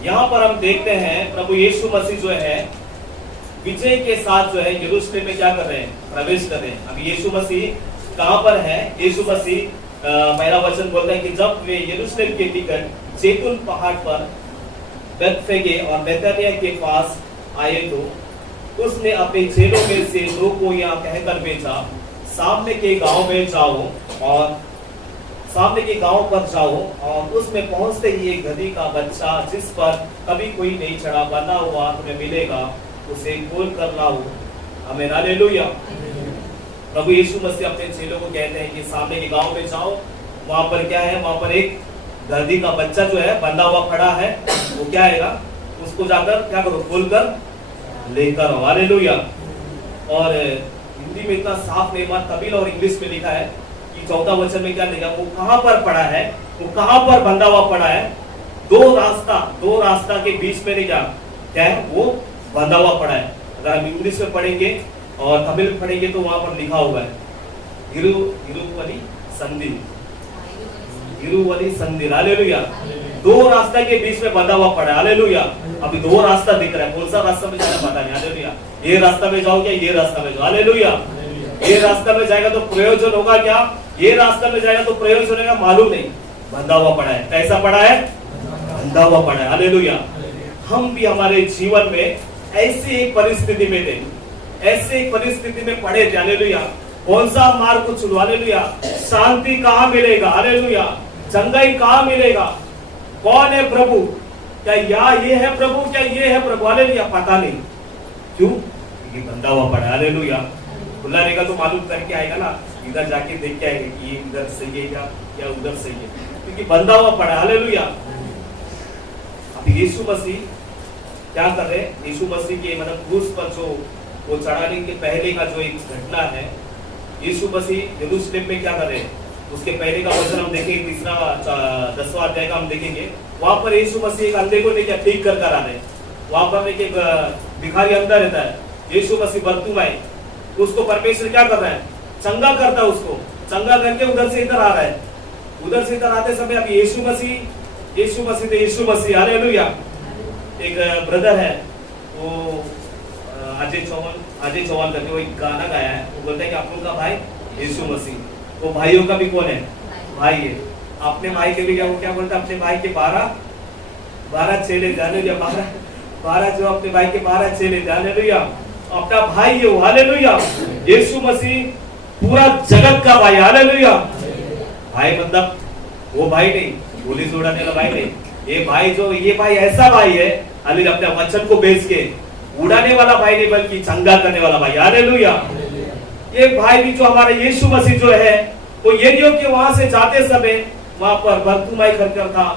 यहाँ पर हम देखते हैं प्रभु यीशु मसीह जो है विजय के साथ जो है यरूशलेम में क्या कर रहे हैं, प्रवेश कर रहे हैं। अब यीशु मसीह कहाँ पर है? यीशु मसीह पहला वचन बोलता है कि जब वे यरूशलेम के निकट जैतून पहाड़ पर बेथफगे और बेथानिया के पास आए तो उसने अपने चेलों में से 2 को यहाँ कहकर भेजा, सामने के गांव में जाओ और सामने के गांव पर जाओ और उसमें पहुंचते ही एक गधी का बच्चा जिस पर कभी कोई नहीं चढ़ा बना हुआ तुम्हें मिलेगा, उसे खोल कर लाओ। आमीन, हालेलुया। प्रभु यीशु मसीह अपने चेलों को कहते हैं कि सामने के गांव में जाओ, वहां पर क्या है, वहां पर एक गधी का बच्चा जो है बंधा हुआ पड़ा है, वो क्या आएगा, उसको जाकर क्या करो, खोल कर लेकर आओ। हालेलुया। और हिंदी में इतना साफ नहीं, तमिल और इंग्लिश में लिखा है कि 14 वचन में क्या लिखा, वो कहां पर पड़ा है, वो कहां पर बंधा हुआ पड़ा है, दो रास्ता के बीच में क्या है, वो बंधा हुआ पड़ा है। अगर हम इंग्लिश में पढ़ेंगे और तमिल में पढ़ेंगे तो वहां पर लिखा हुआ है इरुवली संधि। हालेलुया। 2 रास्ता के बीच में बंधा हुआ पड़ा है। हालेलुया। अभी 2 रास्ता दिख रहा है, कौन सा रास्ता में जाना पता नहीं। हालेलुया। ये रास्ता में जाओ क्या, ये रास्ता में जाओ। हालेलुया। ये रास्ता में जाएगा तो प्रयोजन होगा क्या, ये रास्ता में जाएगा तो प्रयोजन होगा मालूम नहीं। बंधा हुआ पड़ा है, कैसा पड़ा है, बंधा हुआ पड़ा है। हालेलुया। हम भी हमारे जीवन में ऐसी एक परिस्थिति में थे, ऐसे एक परिस्थिति में पड़े थे। हालेलुया। कौन सा मार्ग को चुनो। हालेलुया। शांति कहाँ मिलेगा, हालेलुया, चंगाई कहाँ मिलेगा, कौन है प्रभु, क्या ये है प्रभु, क्या ये है प्रभु, हालेलुया, पता नहीं। क्यों? ये बंधा हुआ पड़ा है। हालेलुया। खुला रहेगा तो मालूम करके आएगा ना, इधर जाके देख के आएगा कि ये इधर सही है या उधर सही है, क्योंकि बंधा हुआ पड़ा है। हालेलुया। अब यीशु मसीह क्या कर रहे हैं, यीशु मसीह के मतलब क्रूस पर जो वो चढ़ाने के पहले का जो एक घटना है, यीशु मसीह यरूशलेम में क्या कर रहे हैं, उसके पहले का वचन हम देखेंगे, 10वां अध्याय का हम देखेंगे। वहां पर यीशु मसीह एक अंधे को लेकर ठीक कर आ रहे हैं। वहां पर एक भिखारी अंदर रहता है, यीशु मसीह बरतुमाई, उसको परमेश्वर क्या कर रहा है, चंगा करता है, उसको चंगा करके उधर से इधर आ रहा है। उधर से इधर आते समय अब यीशु मसीह हालेलुया। एक ब्रदर है वो अजय चौहान करके वो एक गाना गाया है, वो बोलता है कि आप लोग का भाई यीशु मसीह, वो भाइयों का भी कौन है, भाई है। अपने भाई के लिए वो क्या बोलता है, अपने भाई के 12 चेले जाने दिया, 12 जो अपने भाई के 12 चेले जाने दिया, अपना भाई है वो। हालेलुया। यीशु मसीह पूरा जगत का भाई। हालेलुया। भाई मतलब वो भाई नहीं, गोली उड़ाने वाला भाई नहीं, ये भाई ऐसा भाई है, हालेलुया, अपने वचन को बेच के उड़ाने वाला भाई नहीं, बल्कि चंगा करने वाला भाई। हालेलुया। ये भाई भी जो हमारा यीशु मसीह जो है, वो यरीहो के वहां से जाते समय वहां पर बरतुमाई कर था।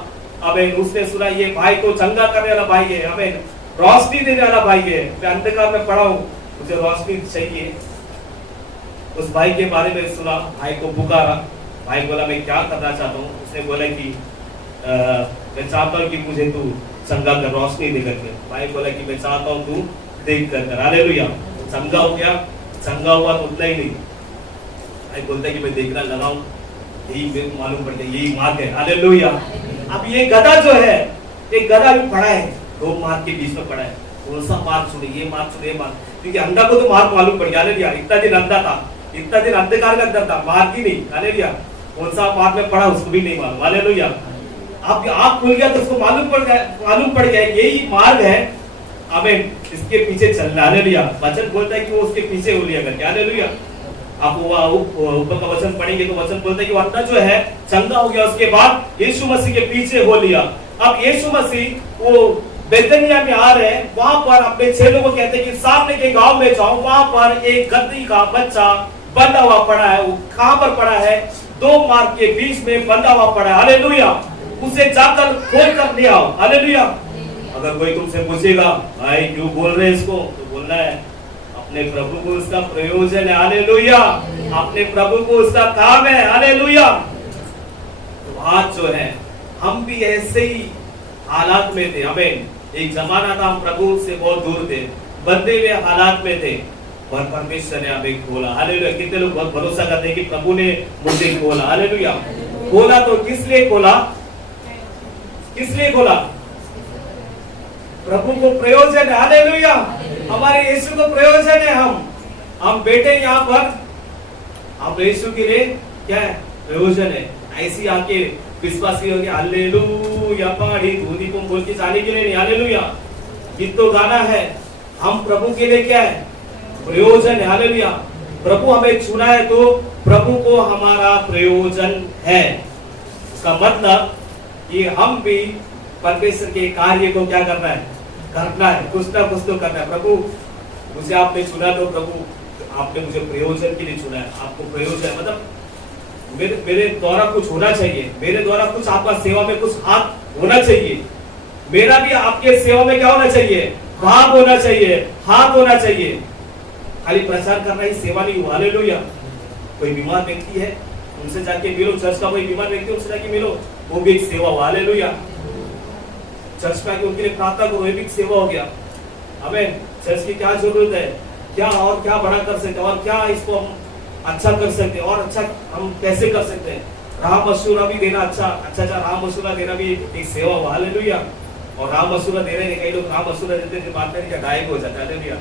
आमीन। उसने सुना ये भाई तो चंगा करने वाला भाई है, आमीन, रोशनी देने वाला भाई है, मैं अंधकार में पड़ा हूं, मुझे रोशनी चाहिए। उस भाई के बारे में सुना, भाई को पुकारा, भाई बोला मैं क्या करना चाहता हूँ। उसने बोला कि मैं चाहता हूँ कि मुझे तू चंगा कर, रोशनी दे करके। भाई बोला कि मैं चाहता हूँ तू देख कर। हालेलुया। चंगा हो गया, चंगा हुआ तो उतना ही नहीं, भाई बोलता है कि मैं देखना लगाऊं, यही मेरे को मालूम पड़ गया, यही मार्ग है। हालेलुया। अब ये गधा जो है, एक गधा भी पड़ा है, दो मार्ग के बीच में पड़ा है, कौन सा मार्ग चुने, ये मार्ग चुने, ये मार्ग, क्योंकि अंधा को तो मार्ग मालूम पड़ गया, हालेलुया। इतना दिन अंधा था, इतना दिन अंधकार का अंदर था, मार्ग ही नहीं, हालेलुया। कौन सा मार्ग में पड़ा उसको भी नहीं मालूम, हालेलुया। आप आँख खुल गया तो उसको मालूम पड़ गया यही मार्ग है, आमीन, इसके पीछे चलना, हालेलुया। वचन बोलता है कि वो उसके पीछे हो लिया करके, हालेलुया। आप ऊपर का वचन पढ़ेंगे तो वचन बोलता है कि वो अंधा जो है चंगा हो गया, उसके बाद यीशु मसीह के पीछे हो लिया। अब यीशु मसीह वो बेतनिया में आ रहे हैं, वहां पर अपने चेलों को कहते हैं कि सामने के गांव में जाओ, वहां पर एक गदही का बच्चा बंधा हुआ पड़ा है। वो कहां पर पड़ा है? दो मार्ग के बीच में बंधा हुआ पड़ा है, हालेलुया। उसे जाकर खोल कर ले आओ, हालेलुया। अगर कोई तुमसे पूछेगा भाई क्यों बोल रहे हैं इसको, तो बोलना है अपने प्रभु को उसका प्रयोजन है, हालेलुया। अपने प्रभु को उसका काम है, हालेलुया। तो आज जो है हम भी ऐसे ही हालात में थे, हमें एक जमाना था हम प्रभु से बहुत दूर थे, बंधे हुए हालात में थे, पर परमेश्वर ने हमें खोला, हालेलुया। कितने लोग बहुत भरोसा करते हैं कि प्रभु ने मुझे खोला, हालेलुया। खोला तो किस लिए खोला? किस लिए खोला? प्रभु को प्रयोजन है, हालेलुया। हमारे यीशु को प्रयोजन है, हम बैठे यहाँ पर, हम यीशु के लिए क्या है? प्रयोजन है। ऐसी आके विश्वासी हो गया, हालेलुया पाड़ी धूनी को बोल के जाने के लिए नहीं, हालेलुया। गीत तो गाना है, हम प्रभु के लिए क्या है? प्रयोजन है, हालेलुया। प्रभु हमें चुना है तो प्रभु को हमारा प्रयोजन है। इसका मतलब कि हम भी परमेश्वर के कार्य को क्या करना है? करना है, कुछ ना कुछ तो करना है। प्रभु मुझे आपने चुना तो प्रभु आपने मुझे प्रयोजन के लिए चुना है। आपको प्रयोजन मतलब मेरे द्वारा कुछ होना चाहिए, मेरे द्वारा कुछ आपका सेवा में कुछ हाथ होना चाहिए, मेरा भी आपके सेवा में क्या होना चाहिए? भाग होना चाहिए, हाथ होना चाहिए। खाली प्रचार करना ही सेवा नहीं हुआ, हालेलुया। कोई बीमार व्यक्ति है उनसे जाके मिलो, चर्च का कोई बीमार व्यक्ति उनसे जाके मिलो, वो भी एक सेवा हुआ, हालेलुया। चर्च में आके उनके लिए प्रार्थना करो, ये भी एक सेवा हो गया। हमें चर्च की क्या जरूरत है, क्या और क्या बड़ा कर सकते हैं, और क्या इसको हम अच्छा कर सकते हैं, और अच्छा हम कैसे कर सकते हैं। राह मशूरा भी देना, अच्छा राह मशूरा देना भी एक सेवा हुआ, हालेलुया। और राह मशूरा दे रहे हैं, कई लोग राह मशूरा देते हैं, बात करें क्या गायब हो जाता है, हालेलुया।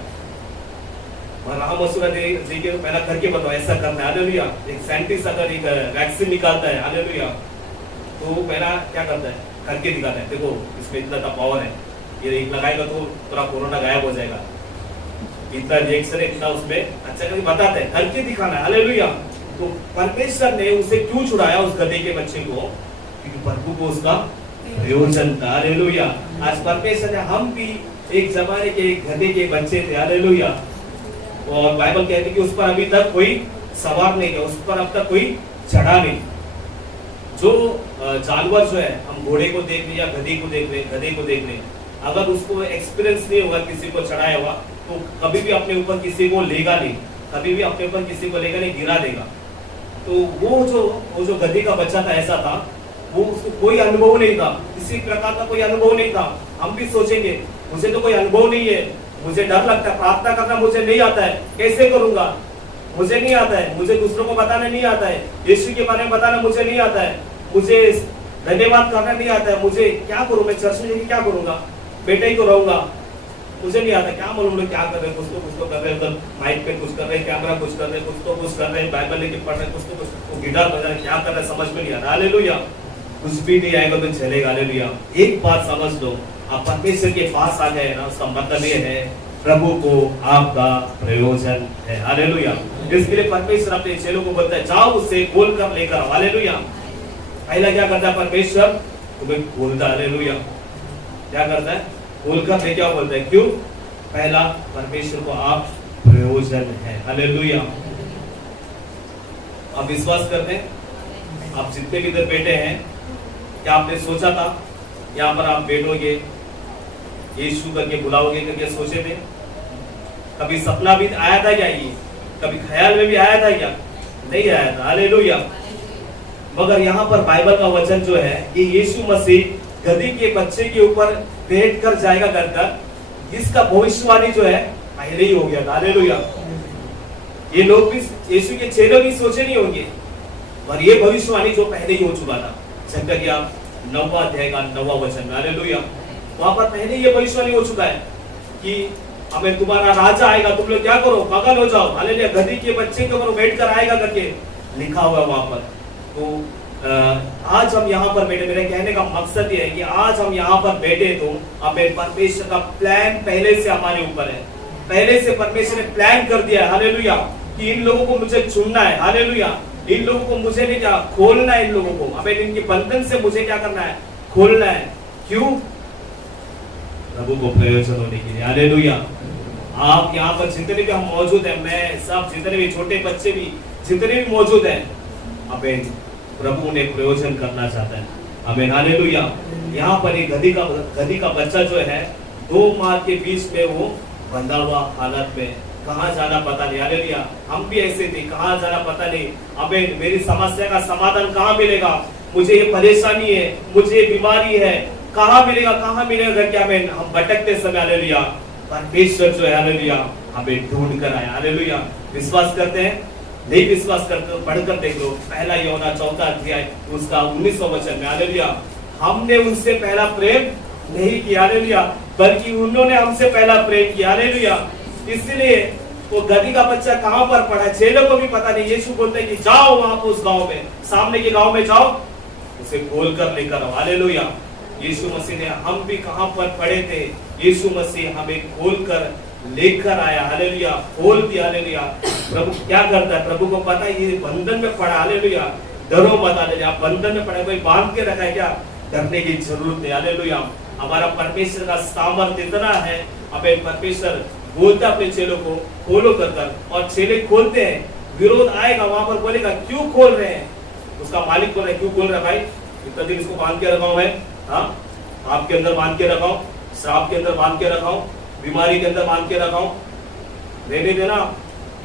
और राह मशूरा देखिए तो पहला करके बताओ ऐसा करना है, हालेलुया। एक साइंटिस्ट अगर एक वैक्सीन निकालता है, हालेलुया, तो वो पहला क्या करता है? करके दिखाता है, देखो इसमें इतना पावर है, ये एक लगाएगा तो पूरा कोरोना गायब हो जाएगा, इतना रिएक्शन है, इतना उसमें अच्छा करके बताते हैं, करके दिखाना है, हालेलुया। तो परमेश्वर ने उसे क्यों छुड़ाया उस गधे के बच्चे को? क्योंकि प्रभु को उसका प्रयोजन था, हालेलुया। आज परमेश्वर ने, हम भी एक जमाने के एक गधे के बच्चे थे, हालेलुया। और बाइबल कहती है कि उस पर अभी तक कोई सवार नहीं है, उस पर अब तक कोई चढ़ा नहीं। जो जानवर जो है, हम घोड़े को देख लें या गधे को देख लें, अगर उसको एक्सपीरियंस नहीं होगा किसी को चढ़ाया हुआ, तो कभी भी अपने ऊपर किसी को लेगा नहीं, कभी भी अपने ऊपर किसी को लेगा नहीं, गिरा देगा। तो वो जो गधे का बच्चा था, ऐसा था, वो उसको कोई अनुभव नहीं था, किसी प्रकार का कोई अनुभव नहीं था। हम भी सोचेंगे मुझे तो कोई अनुभव नहीं है, मुझे डर लगता है, प्रार्थना करना मुझे नहीं आता है, कैसे करूंगा? मुझे नहीं आता है, मुझे दूसरों को बताना नहीं आता है, यीशु के बारे में बताना मुझे नहीं आता है, मुझे धन्यवाद करना नहीं आता है, मुझे क्या करूं? मैं चर्च में जाके क्या करूंगा? बेटा ही तो रहूंगा, मुझे नहीं आता, क्या मालूम लोग क्या कर रहे हैं, कुछ तो कर रहे हैं, उधर माइक पे कुछ कर रहे हैं, कैमरा कुछ कर रहे हैं, कुछ कर रहे हैं, बाइबल लेके पढ़ रहे हैं, कुछ गिटार बजा रहे हैं, क्या कर रहे हैं समझ में नहीं आ रहा, हालेलुया। कुछ भी नहीं आएगा तो चलेगा, हालेलुया। एक बात समझ लो, आप परमेश्वर के पास आ गए ना, उसका मतलब ये है प्रभु को आपका प्रयोजन है, हालेलुया। इसके लिए परमेश्वर अपने चेलों को बोलता है, जाओ उसे खोल कर लेकर आओ, हालेलुया। पहला क्या करता है परमेश्वर? तुम्हें खोलता है, हालेलुया। क्या करता है? खोल कर लेके आओ बोलता है। क्यों? पहला, परमेश्वर को आप प्रयोजन है, हालेलुया। आप विश्वास करते हैं? आप जितने भी इधर बैठे हैं, क्या आपने सोचा था यहाँ पर आप बैठोगे, यीशु करके बुलाओगे करके सोचे थे? कभी सपना भी आया था क्या? ये कभी ख्याल में भी आया था क्या? नहीं आया था, हालेलुया। मगर यहाँ पर बाइबल का वचन जो है, ये यीशु मसीह गधी के बच्चे के ऊपर बैठ कर जाएगा कर, इसका भविष्यवाणी जो है पहले ही हो गया था, हालेलुया। ये लोग भी, यीशु के चेले भी सोचे नहीं होंगे, और ये भविष्यवाणी जो पहले ही हो चुका था। जकरिया 9वां अध्याय का 9वां वचन में, हालेलुया। वहां पर पहले ये भविष्यवाणी हो चुका है कि हमें तुम्हारा राजा आएगा, तुम लोग क्या करो, मगन हो जाओ, हालेलुया, गधी के बच्चे के ऊपर बैठ कर आएगा करके लिखा हुआ है वहां पर। तो आज हम यहाँ पर बैठे, मेरे कहने का मकसद ये है कि आज हम यहाँ पर बैठे तो हमें परमेश्वर का प्लान पहले से हमारे ऊपर है, पहले से परमेश्वर ने प्लान कर दिया है, हालेलुया, कि इन लोगों को मुझे चुनना है, हालेलुया, इन लोगों को मुझे नहीं क्या खोलना है, इन लोगों को हमें इनके बंधन से मुझे क्या करना है, खोलना है। क्यों? प्रभु को प्रयोजन होने के लिए, हालेलुया। आप यहाँ पर जितने भी हम मौजूद हैं, मैं सब जितने भी छोटे बच्चे भी जितने भी मौजूद हैं, हमें प्रभु ने प्रयोजन करना चाहता है, हमें, हालेलुया। यहाँ पर एक गधी का बच्चा जो है 2 माह के बीच में वो बंधा हुआ हालत में, कहाँ जाना पता नहीं, हालेलुया। हम भी ऐसे थे, कहाँ जाना पता नहीं, हमें मेरी समस्या का समाधान कहाँ मिलेगा, मुझे ये परेशानी है, मुझे ये बीमारी है, कहाँ मिलेगा करके हमें हम भटकते समय, हालेलुया, परमेश्वर जो है, हालेलुया, हमें ढूंढ कर आया, हालेलुया। विश्वास करते हैं? नहीं विश्वास करते, पढ़कर देख लो, पहला यूहन्ना 4 अध्याय उसका 19वां वचन में, हालेलुया। हमने उनसे पहला प्रेम नहीं किया, हालेलुया, बल्कि उन्होंने हमसे पहला प्रेम किया, हालेलुया। इसलिए वो गधी का बच्चा कहां पर पड़ा है, चेलों को भी पता नहीं। यीशु बोलते हैं कि जाओ वहां पर उस गांव में, सामने के गांव में जाओ, उसे खोल कर लेकर आओ, हालेलुया। यीशु मसीह ने, हम भी कहां पर पड़े थे, यीशु मसीह हमें खोल कर लेकर आया, हालेलुया, खोल दिया, हालेलुया। प्रभु क्या करता है, प्रभु को पता है ये बंधन में पड़ा, हालेलुया, डरो मत, हालेलुया, बंधन में पड़ा, कोई बांध के रखा है क्या, डरने की जरूरत नहीं, हालेलुया। हमारा परमेश्वर का सामर्थ्य इतना है, हमें परमेश्वर बोलता अपने चेलों को खोलो कर, और चेले खोलते हैं, विरोध आएगा, वहां पर बोलेगा क्यों खोल रहे हैं, उसका मालिक बोल रहा है क्यों खोल रहा है भाई, इतना दिन इसको बांध के रखा हूं मैं, हाँ, आपके अंदर बांध के रखा हूं, श्राप के अंदर बांध के रखा हूं, बीमारी के अंदर बांध के रखा हूं, रहने देना,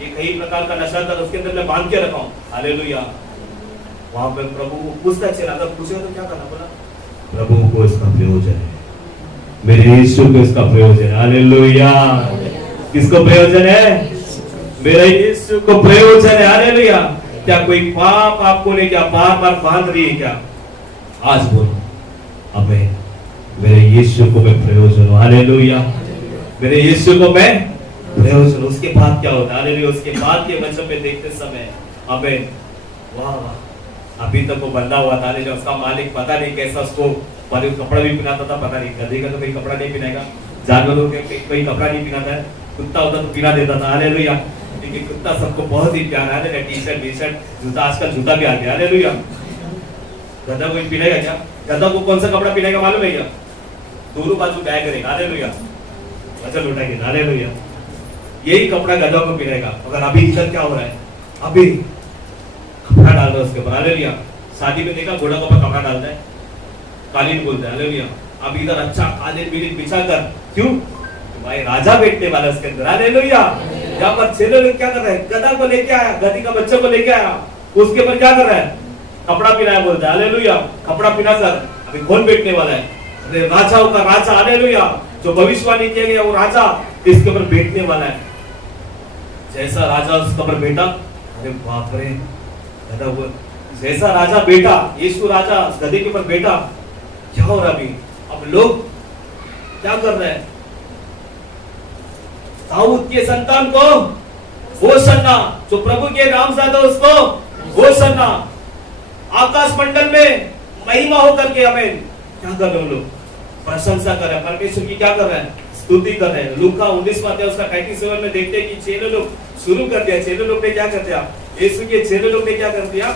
ये कई प्रकार का नशा था उसके अंदर मैं बांध के रखा हूं, हालेलुया। वहां पर प्रभु को पूछता चला, अगर पूछेगा तो क्या करना, बोला प्रभु को इसका प्रयोजन है, मेरे यीशु को इसका प्रयोजन है, हालेलुया। किसको प्रयोजन है? मेरे यीशु को प्रयोजन है, हालेलुया। क्या कोई पाप आपको ने क्या बार बार बांध रही है क्या? आज बोलो, अब मेरे यीशु को मैं प्रयोजन हूं, हालेलुया, मेरे यीशु को मैं प्रयोजन। उसके बाद क्या होता है, हालेलुया, उसके बाद के वचन में देखते समय हमें, वाह वाह, अभी तक वो बंधा हुआ था, हालेलुया, उसका मालिक पता नहीं कैसा उसको कपड़ा भी पहनाता था, पता नहीं, गधे का तो कोई कपड़ा नहीं पहनेगा, जानवरों के कोई कपड़ा नहीं पहनाता है, कुत्ता होता तो पहना देता था, हालेलुया, लेकिन कुत्ता सबको बहुत ही प्यारा है, टी-शर्ट, जूता, आजकल जूता भी आ गया, हालेलुया। गधा कोई पहनेगा क्या? गधा को कौन सा कपड़ा पहनेगा मालूम है क्या? दोनों बाजू बैग रहेगा, हालेलुया, वचन उठाएंगे, हालेलुया, यही कपड़ा गधा को पहनेगा। मगर अभी इधर क्या हो रहा है, अभी कपड़ा डाल रहा है उसके ऊपर, हालेलुया। शादी में देखा घोड़ा के ऊपर कपड़ा डालता है, कालीन बोलता है, हालेलुया। अब इधर अच्छा कालीन बिलीन बिछा कर, क्यों? भाई राजा बैठने वाला उसके अंदर, हालेलुया। यहाँ पर चेले लोग क्या कर रहे हैं, गधा को लेके आया, गधी का बच्चे को लेके आया, उसके ऊपर क्या कर रहा है, कपड़ा पहनाया, बोलता है, हालेलुया, कपड़ा पहना कर अभी कौन बैठने वाला है, अरे राजाओं का राजा, हालेलुया, जो भविष्यवाणी किया गया वो राजा इसके ऊपर बैठने वाला है। जैसा राजा उसके ऊपर बैठा, अरे बाप रे, गधा वो जैसा राजा बैठा, यीशु राजा गधे के ऊपर बैठा, क्या हो रहा अभी, अब लोग क्या कर रहे हैं, दाऊद के संतान को होशन्ना, जो प्रभु के नाम से आता उसको होशन्ना, आकाश मंडल में महिमा होकर के, हमें क्या कर रहे हैं लोग, प्रशंसा कर रहे हैं, परमेश्वर की क्या कर रहे हैं, स्तुति कर रहे हैं। लूका 19वां अध्याय उसका 37 में देखते हैं कि चेले लोग शुरू कर दिया, चेले लोग ने क्या कर दिया, यीशु के चेले लोग ने क्या कर दिया,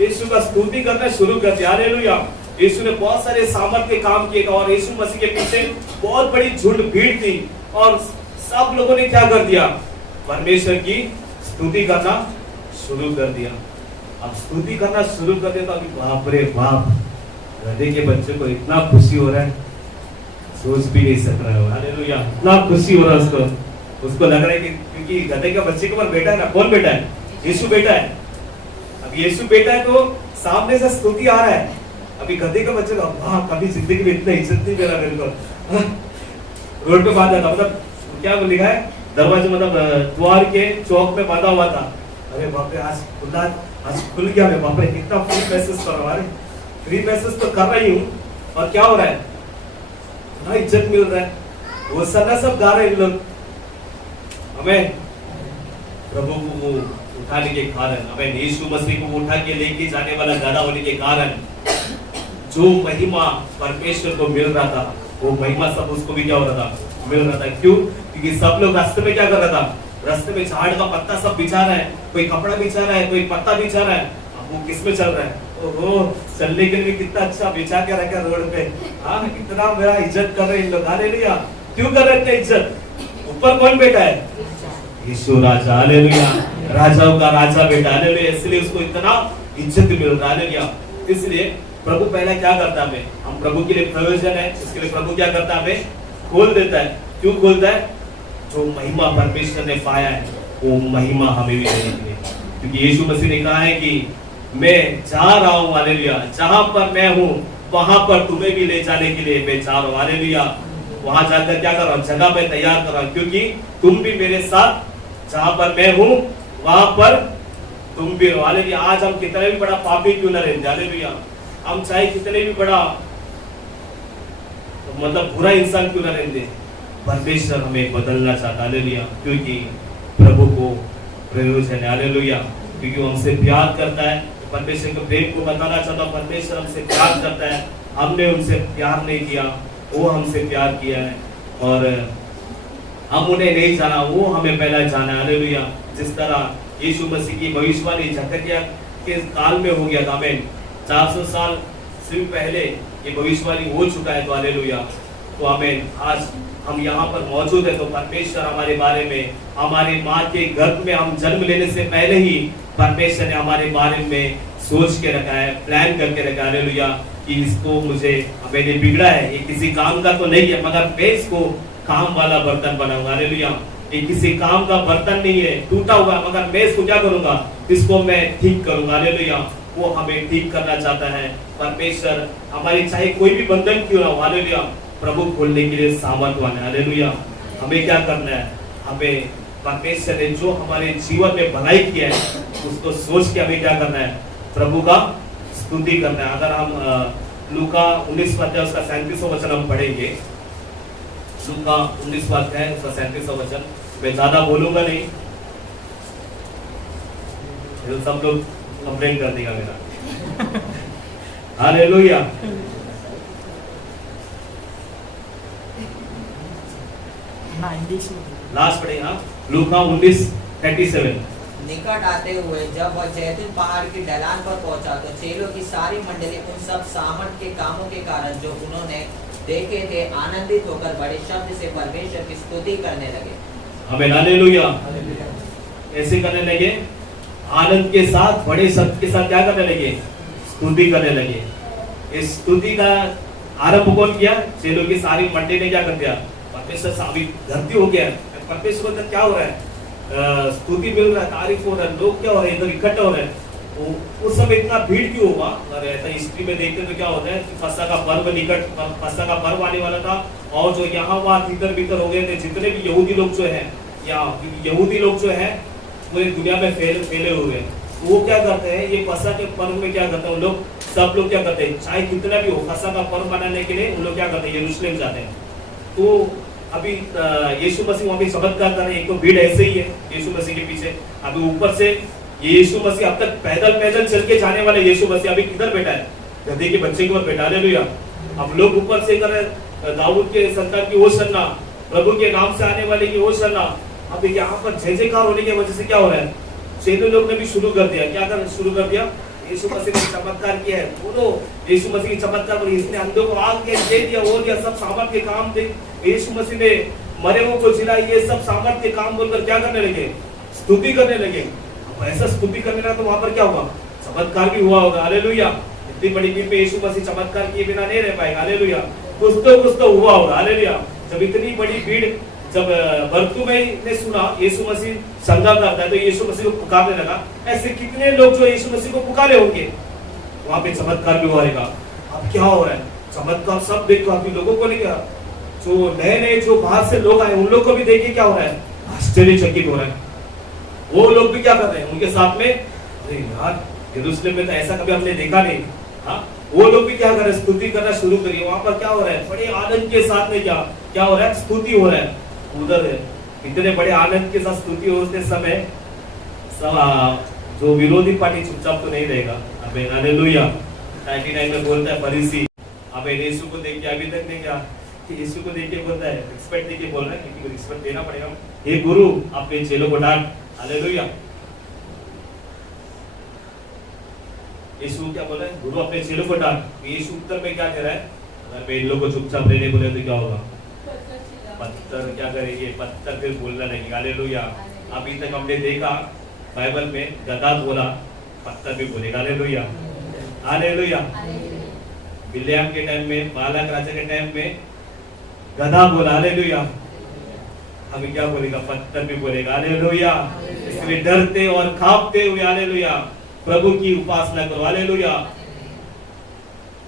यीशु का स्तुति करना शुरू कर दिया, हालेलुया। यीशु ने बहुत सारे सामर्थ्य काम किए और यीशु मसीह के पीछे बहुत बड़ी झुंड भीड़ थी और सब लोगों ने क्या कर दिया, परमेश्वर की स्तुति करना शुरू कर दिया। अब स्तुति करना शुरू कर दिया तो अभी बाप रे बाप, गधे के बच्चे को इतना खुशी हो रहा है, सोच भी नहीं सक रहा है, हालेलुया, इतना खुशी हो रहा है उसको लग रहा है कि क्योंकि गधे के बच्चे के ऊपर बैठा है ना, कौन बैठा है, यीशु बैठा है। अब यीशु बैठा है तो सामने से स्तुति आ रहा है। अभी गधे का बच्चे का वाह, कभी जिंदगी में इतना इज्जत नहीं मिला मेरे को, रोड पे बांधा था, मतलब क्या लिखा है, दरवाजे मतलब द्वार के चौक में बांधा हुआ था। अरे बाप रे, आज खुल गया, मैं बाप रे कितना फ्री महसूस कर रहा हूँ, अरे फ्री महसूस तो कर रही हूँ, और क्या हो रहा है, ना इज्जत मिल रहा है, वो सना सब गा रहे हैं लोग। हमें प्रभु को वो उठाने के कारण, हमें यीशु मसीह को उठा के लेके जाने वाला गाना होने के कारण जो महिमा परमेश्वर को मिल रहा था, वो महिमा सब उसको भी क्या हो रहा था, मिल रहा था। क्यों? क्योंकि सब लोग रास्ते में क्या कर रहा था, रास्ते में झाड़ का पत्ता सब बिछा रहा है, कोई कपड़ा बिछा रहा है, कोई पत्ता बिछा रहा है, अब वो किस में चल रहा है, ओहो चलने के लिए कितना अच्छा बिछा के रखा रोड पे। हाँ, इतना मेरा इज्जत कर रहे हैं इन लोग, हालेलुया। क्यों कर रहे हैं इज्जत? ऊपर कौन बैठा है? यीशु राजा, हालेलुया। राजाओं का राजा बैठा, हालेलुया। इसलिए उसको इतना इज्जत मिल रहा है, हालेलुया। इसलिए प्रभु पहले क्या करता है, हमें, हम प्रभु के लिए प्रयोजन है, इसके लिए प्रभु क्या करता है, हमें खोल देता है। क्यों खोलता है? जो महिमा परमेश्वर ने पाया है वो महिमा हमें भी देने के लिए, क्योंकि यीशु मसीह ने कहा है कि मैं जा रहा हूँ, हालेलुया, जहां पर मैं हूँ वहां पर तुम्हें भी ले जाने के लिए मैं जा रहा हूँ, हालेलुया। वहां जाकर क्या कर रहा हूँ, जगह मैं तैयार कर रहा हूँ, क्योंकि तुम भी मेरे साथ जहां पर मैं हूँ वहां पर तुम भी हो, हालेलुया। आज हम कितने भी बड़ा पापी क्यों न रहते, हालेलुया, हम चाहे कितने भी बड़ा मतलब बुरा इंसान क्यों न रहते, परमेश्वर हमें बदलना चाहता, हालेलुया, क्योंकि प्रभु को प्रयोजन है, हालेलुया, क्योंकि वो हमसे प्यार करता है। परमेश्वर के प्रेम को बताना चाहता हूं, परमेश्वर हमसे प्यार करता है, हमने उनसे प्यार नहीं किया, वो हमसे प्यार किया है, और हम उन्हें नहीं जाना, वो हमें पहला जाना, हालेलुया। जिस तरह यीशु मसीह की भविष्यवाणी जकरिया के काल में हो गया था, हमें 400 साल सिर्फ पहले ये भविष्यवाणी हो चुका है, तो हालेलुया। तो हमें आज हम यहाँ पर मौजूद है, तो परमेश्वर हमारे बारे में, हमारे माँ के गर्भ में हम जन्म लेने से पहले ही परमेश्वर ने हमारे बारे में सोच के रखा है, प्लान करके रखा है, हालेलुया, कि इसको मुझे, मैंने बिगड़ा है, ये किसी काम का तो नहीं है, मगर मैं इसको काम वाला बर्तन बनाऊंगा, हालेलुया। ये किसी काम का बर्तन नहीं है, टूटा हुआ, मगर मैं इसको क्या करूंगा, इसको मैं ठीक करूंगा, हालेलुया। वो हमें ठीक करना चाहता है परमेश्वर, हमारी चाहे कोई भी बंधन क्यों ना हो, हालेलुया, प्रभु खोलने के लिए सामर्थ्यवान है, हालेलुया। हमें क्या करना है, हमें परमेश्वर ने जो हमारे जीवन में भलाई किया है उसको सोच के हमें क्या करना है, प्रभु का स्तुति करना है। अगर हम लूका 19 अध्याय उसका 37वां वचन हम पढ़ेंगे, लूका 19 अध्याय उसका 37वां वचन, मैं ज्यादा बोलूंगा नहीं, तो सब लोग कंप्लेन कर देगा मेरा। हालेलुया। लास्ट पढ़े, हाँ, लूका 19:37। निकट आते हुए जब वह जैतून पहाड़ की ढलान पर पहुंचा, तो चेलों की सारी मंडली उन सब सामर्थ के कामों के कारण जो उन्होंने देखे थे आनंदित होकर बड़े शब्द से परमेश्वर की स्तुति करने लगे। हमें, हालेलुया, ऐसे करने लगे, आनंद के साथ, बड़े शब्द के साथ क्या करने लगे, स्तुति करने लगे। इस स्तुति का आरंभ कौन किया? चेलों की सारी मंडली ने क्या कर दिया, परमेश्वर साबित धरती हो गया, परमेश्वर का क्या हो रहा है, स्तुति मिल रहा है, तारीफ हो रहा है, लोग क्या हो रहे हैं, इधर इकट्ठे हो रहे हैं। उस समय इतना भीड़ क्यों हुआ? अरे ऐसा हिस्ट्री में देखते तो क्या होता है कि फसह का पर्व निकट, फसह का पर्व आने वाला था, और जो यहाँ वहाँ भीतर भीतर हो गए थे जितने भी यहूदी लोग जो है, या यहूदी लोग जो है पूरी दुनिया में फैले हुए हैं, वो क्या करते हैं, ये फसह के पर्व में क्या करते हैं, उन लोग सब लोग क्या करते हैं, चाहे कितना भी हो, फसह का पर्व मनाने के लिए उन लोग क्या करते हैं, यरूशलेम जाते हैं। तो अभी यीशु मसीह वहां पे चमत्कार कर रहे हैं, एक तो भीड़ ऐसे ही है यीशु मसीह के पीछे, अभी ऊपर से यीशु मसीह अब तक पैदल चल के जाने वाले यीशु मसीह अभी किधर बैठा है, गधे के बच्चे के ऊपर बैठा, हालेलुया। अब लोग ऊपर से कर रहे, दाऊद के संतान की होशाना, प्रभु के नाम से आने वाले की होशाना। अब यहाँ पर जय जयकार होने की वजह से क्या हो रहा है, चेलों लोग ने भी शुरू कर दिया, क्या कर शुरू कर दिया, यीशु मसीह ने चमत्कार किया है, बोलो यीशु मसीह की चमत्कार बोली, इसने अंधों को आग दे दिया, वो दिया, सब सामर्थ के काम दे, यीशु मसीह ने मरे हुओं को जिला, ये सब सामर्थ के काम बोलकर क्या करने लगे, स्तुति करने लगे। अब ऐसा स्तुति करने लगा तो वहां पर क्या हुआ, चमत्कार भी हुआ होगा, हालेलुया। इतनी बड़ी भीड़ में यीशु मसीह चमत्कार किए बिना नहीं रह पाएगा, हालेलुया। कुछ तो हुआ होगा, हालेलुया। जब इतनी बड़ी भीड़, जब बरतुमै ने सुना यीशु मसीह संगा करता है, तो यीशु मसीह को पुकारने लगा। ऐसे कितने लोग जो यीशु मसीह को पुकारे होंगे, वहां पे चमत्कार भी हुआ रहेगा। अब क्या हो रहा है, चमत्कार सब देखो, अभी लोगों को नहीं, क्या जो नए जो बाहर से लोग आए उन लोग को भी देखिए क्या हो रहा है, आश्चर्यचकित हो रहा है। वो लोग भी क्या कर रहे हैं उनके साथ में, अरे यार यरूशलेम में तो ऐसा कभी हमने देखा नहीं, हाँ, वो लोग भी क्या कर रहे हैं, स्तुति करना शुरू करिए। वहां पर क्या हो रहा है, बड़े आनंद के साथ में क्या हो रहा है, स्तुति हो रहा है। उधर इतने बड़े आनंद के साथ स्तुति होते समय जो विरोधी पार्टी चुपचाप तो नहीं रहेगा। अबे हालेलुया। 99 में बोलता है फरीसी, अबे यीशु को देख के अभी तक नहीं क्या, यीशु को देख के बोलता है, रिस्पेक्ट देके बोल रहा है, क्योंकि रिस्पेक्ट देना पड़ेगा। हे गुरु अपने चेलों को डांट। हालेलुया। यीशु क्या बोल रहा है, गुरु अपने चेलों को डांट। यीशु उत्तर में क्या कह रहा है, अगर मैं इन लोगों को चुपचाप रहने बोले तो क्या होगा, पत्थर क्या करेंगे, पत्थर फिर बोलना नहीं। हालेलुया। अभी तक हमने देखा बाइबल में गधा बोला, पत्थर भी बोलेगा। Hallelujah, hallelujah. बिलियाम के टाइम में, बालाक राजा के टाइम में गधा बोला। हालेलुया। अभी क्या बोलेगा, पत्थर भी बोलेगा। हालेलुया। इसलिए डरते और कांपते हुए हालेलुया प्रभु की उपासना करो। हालेलुया।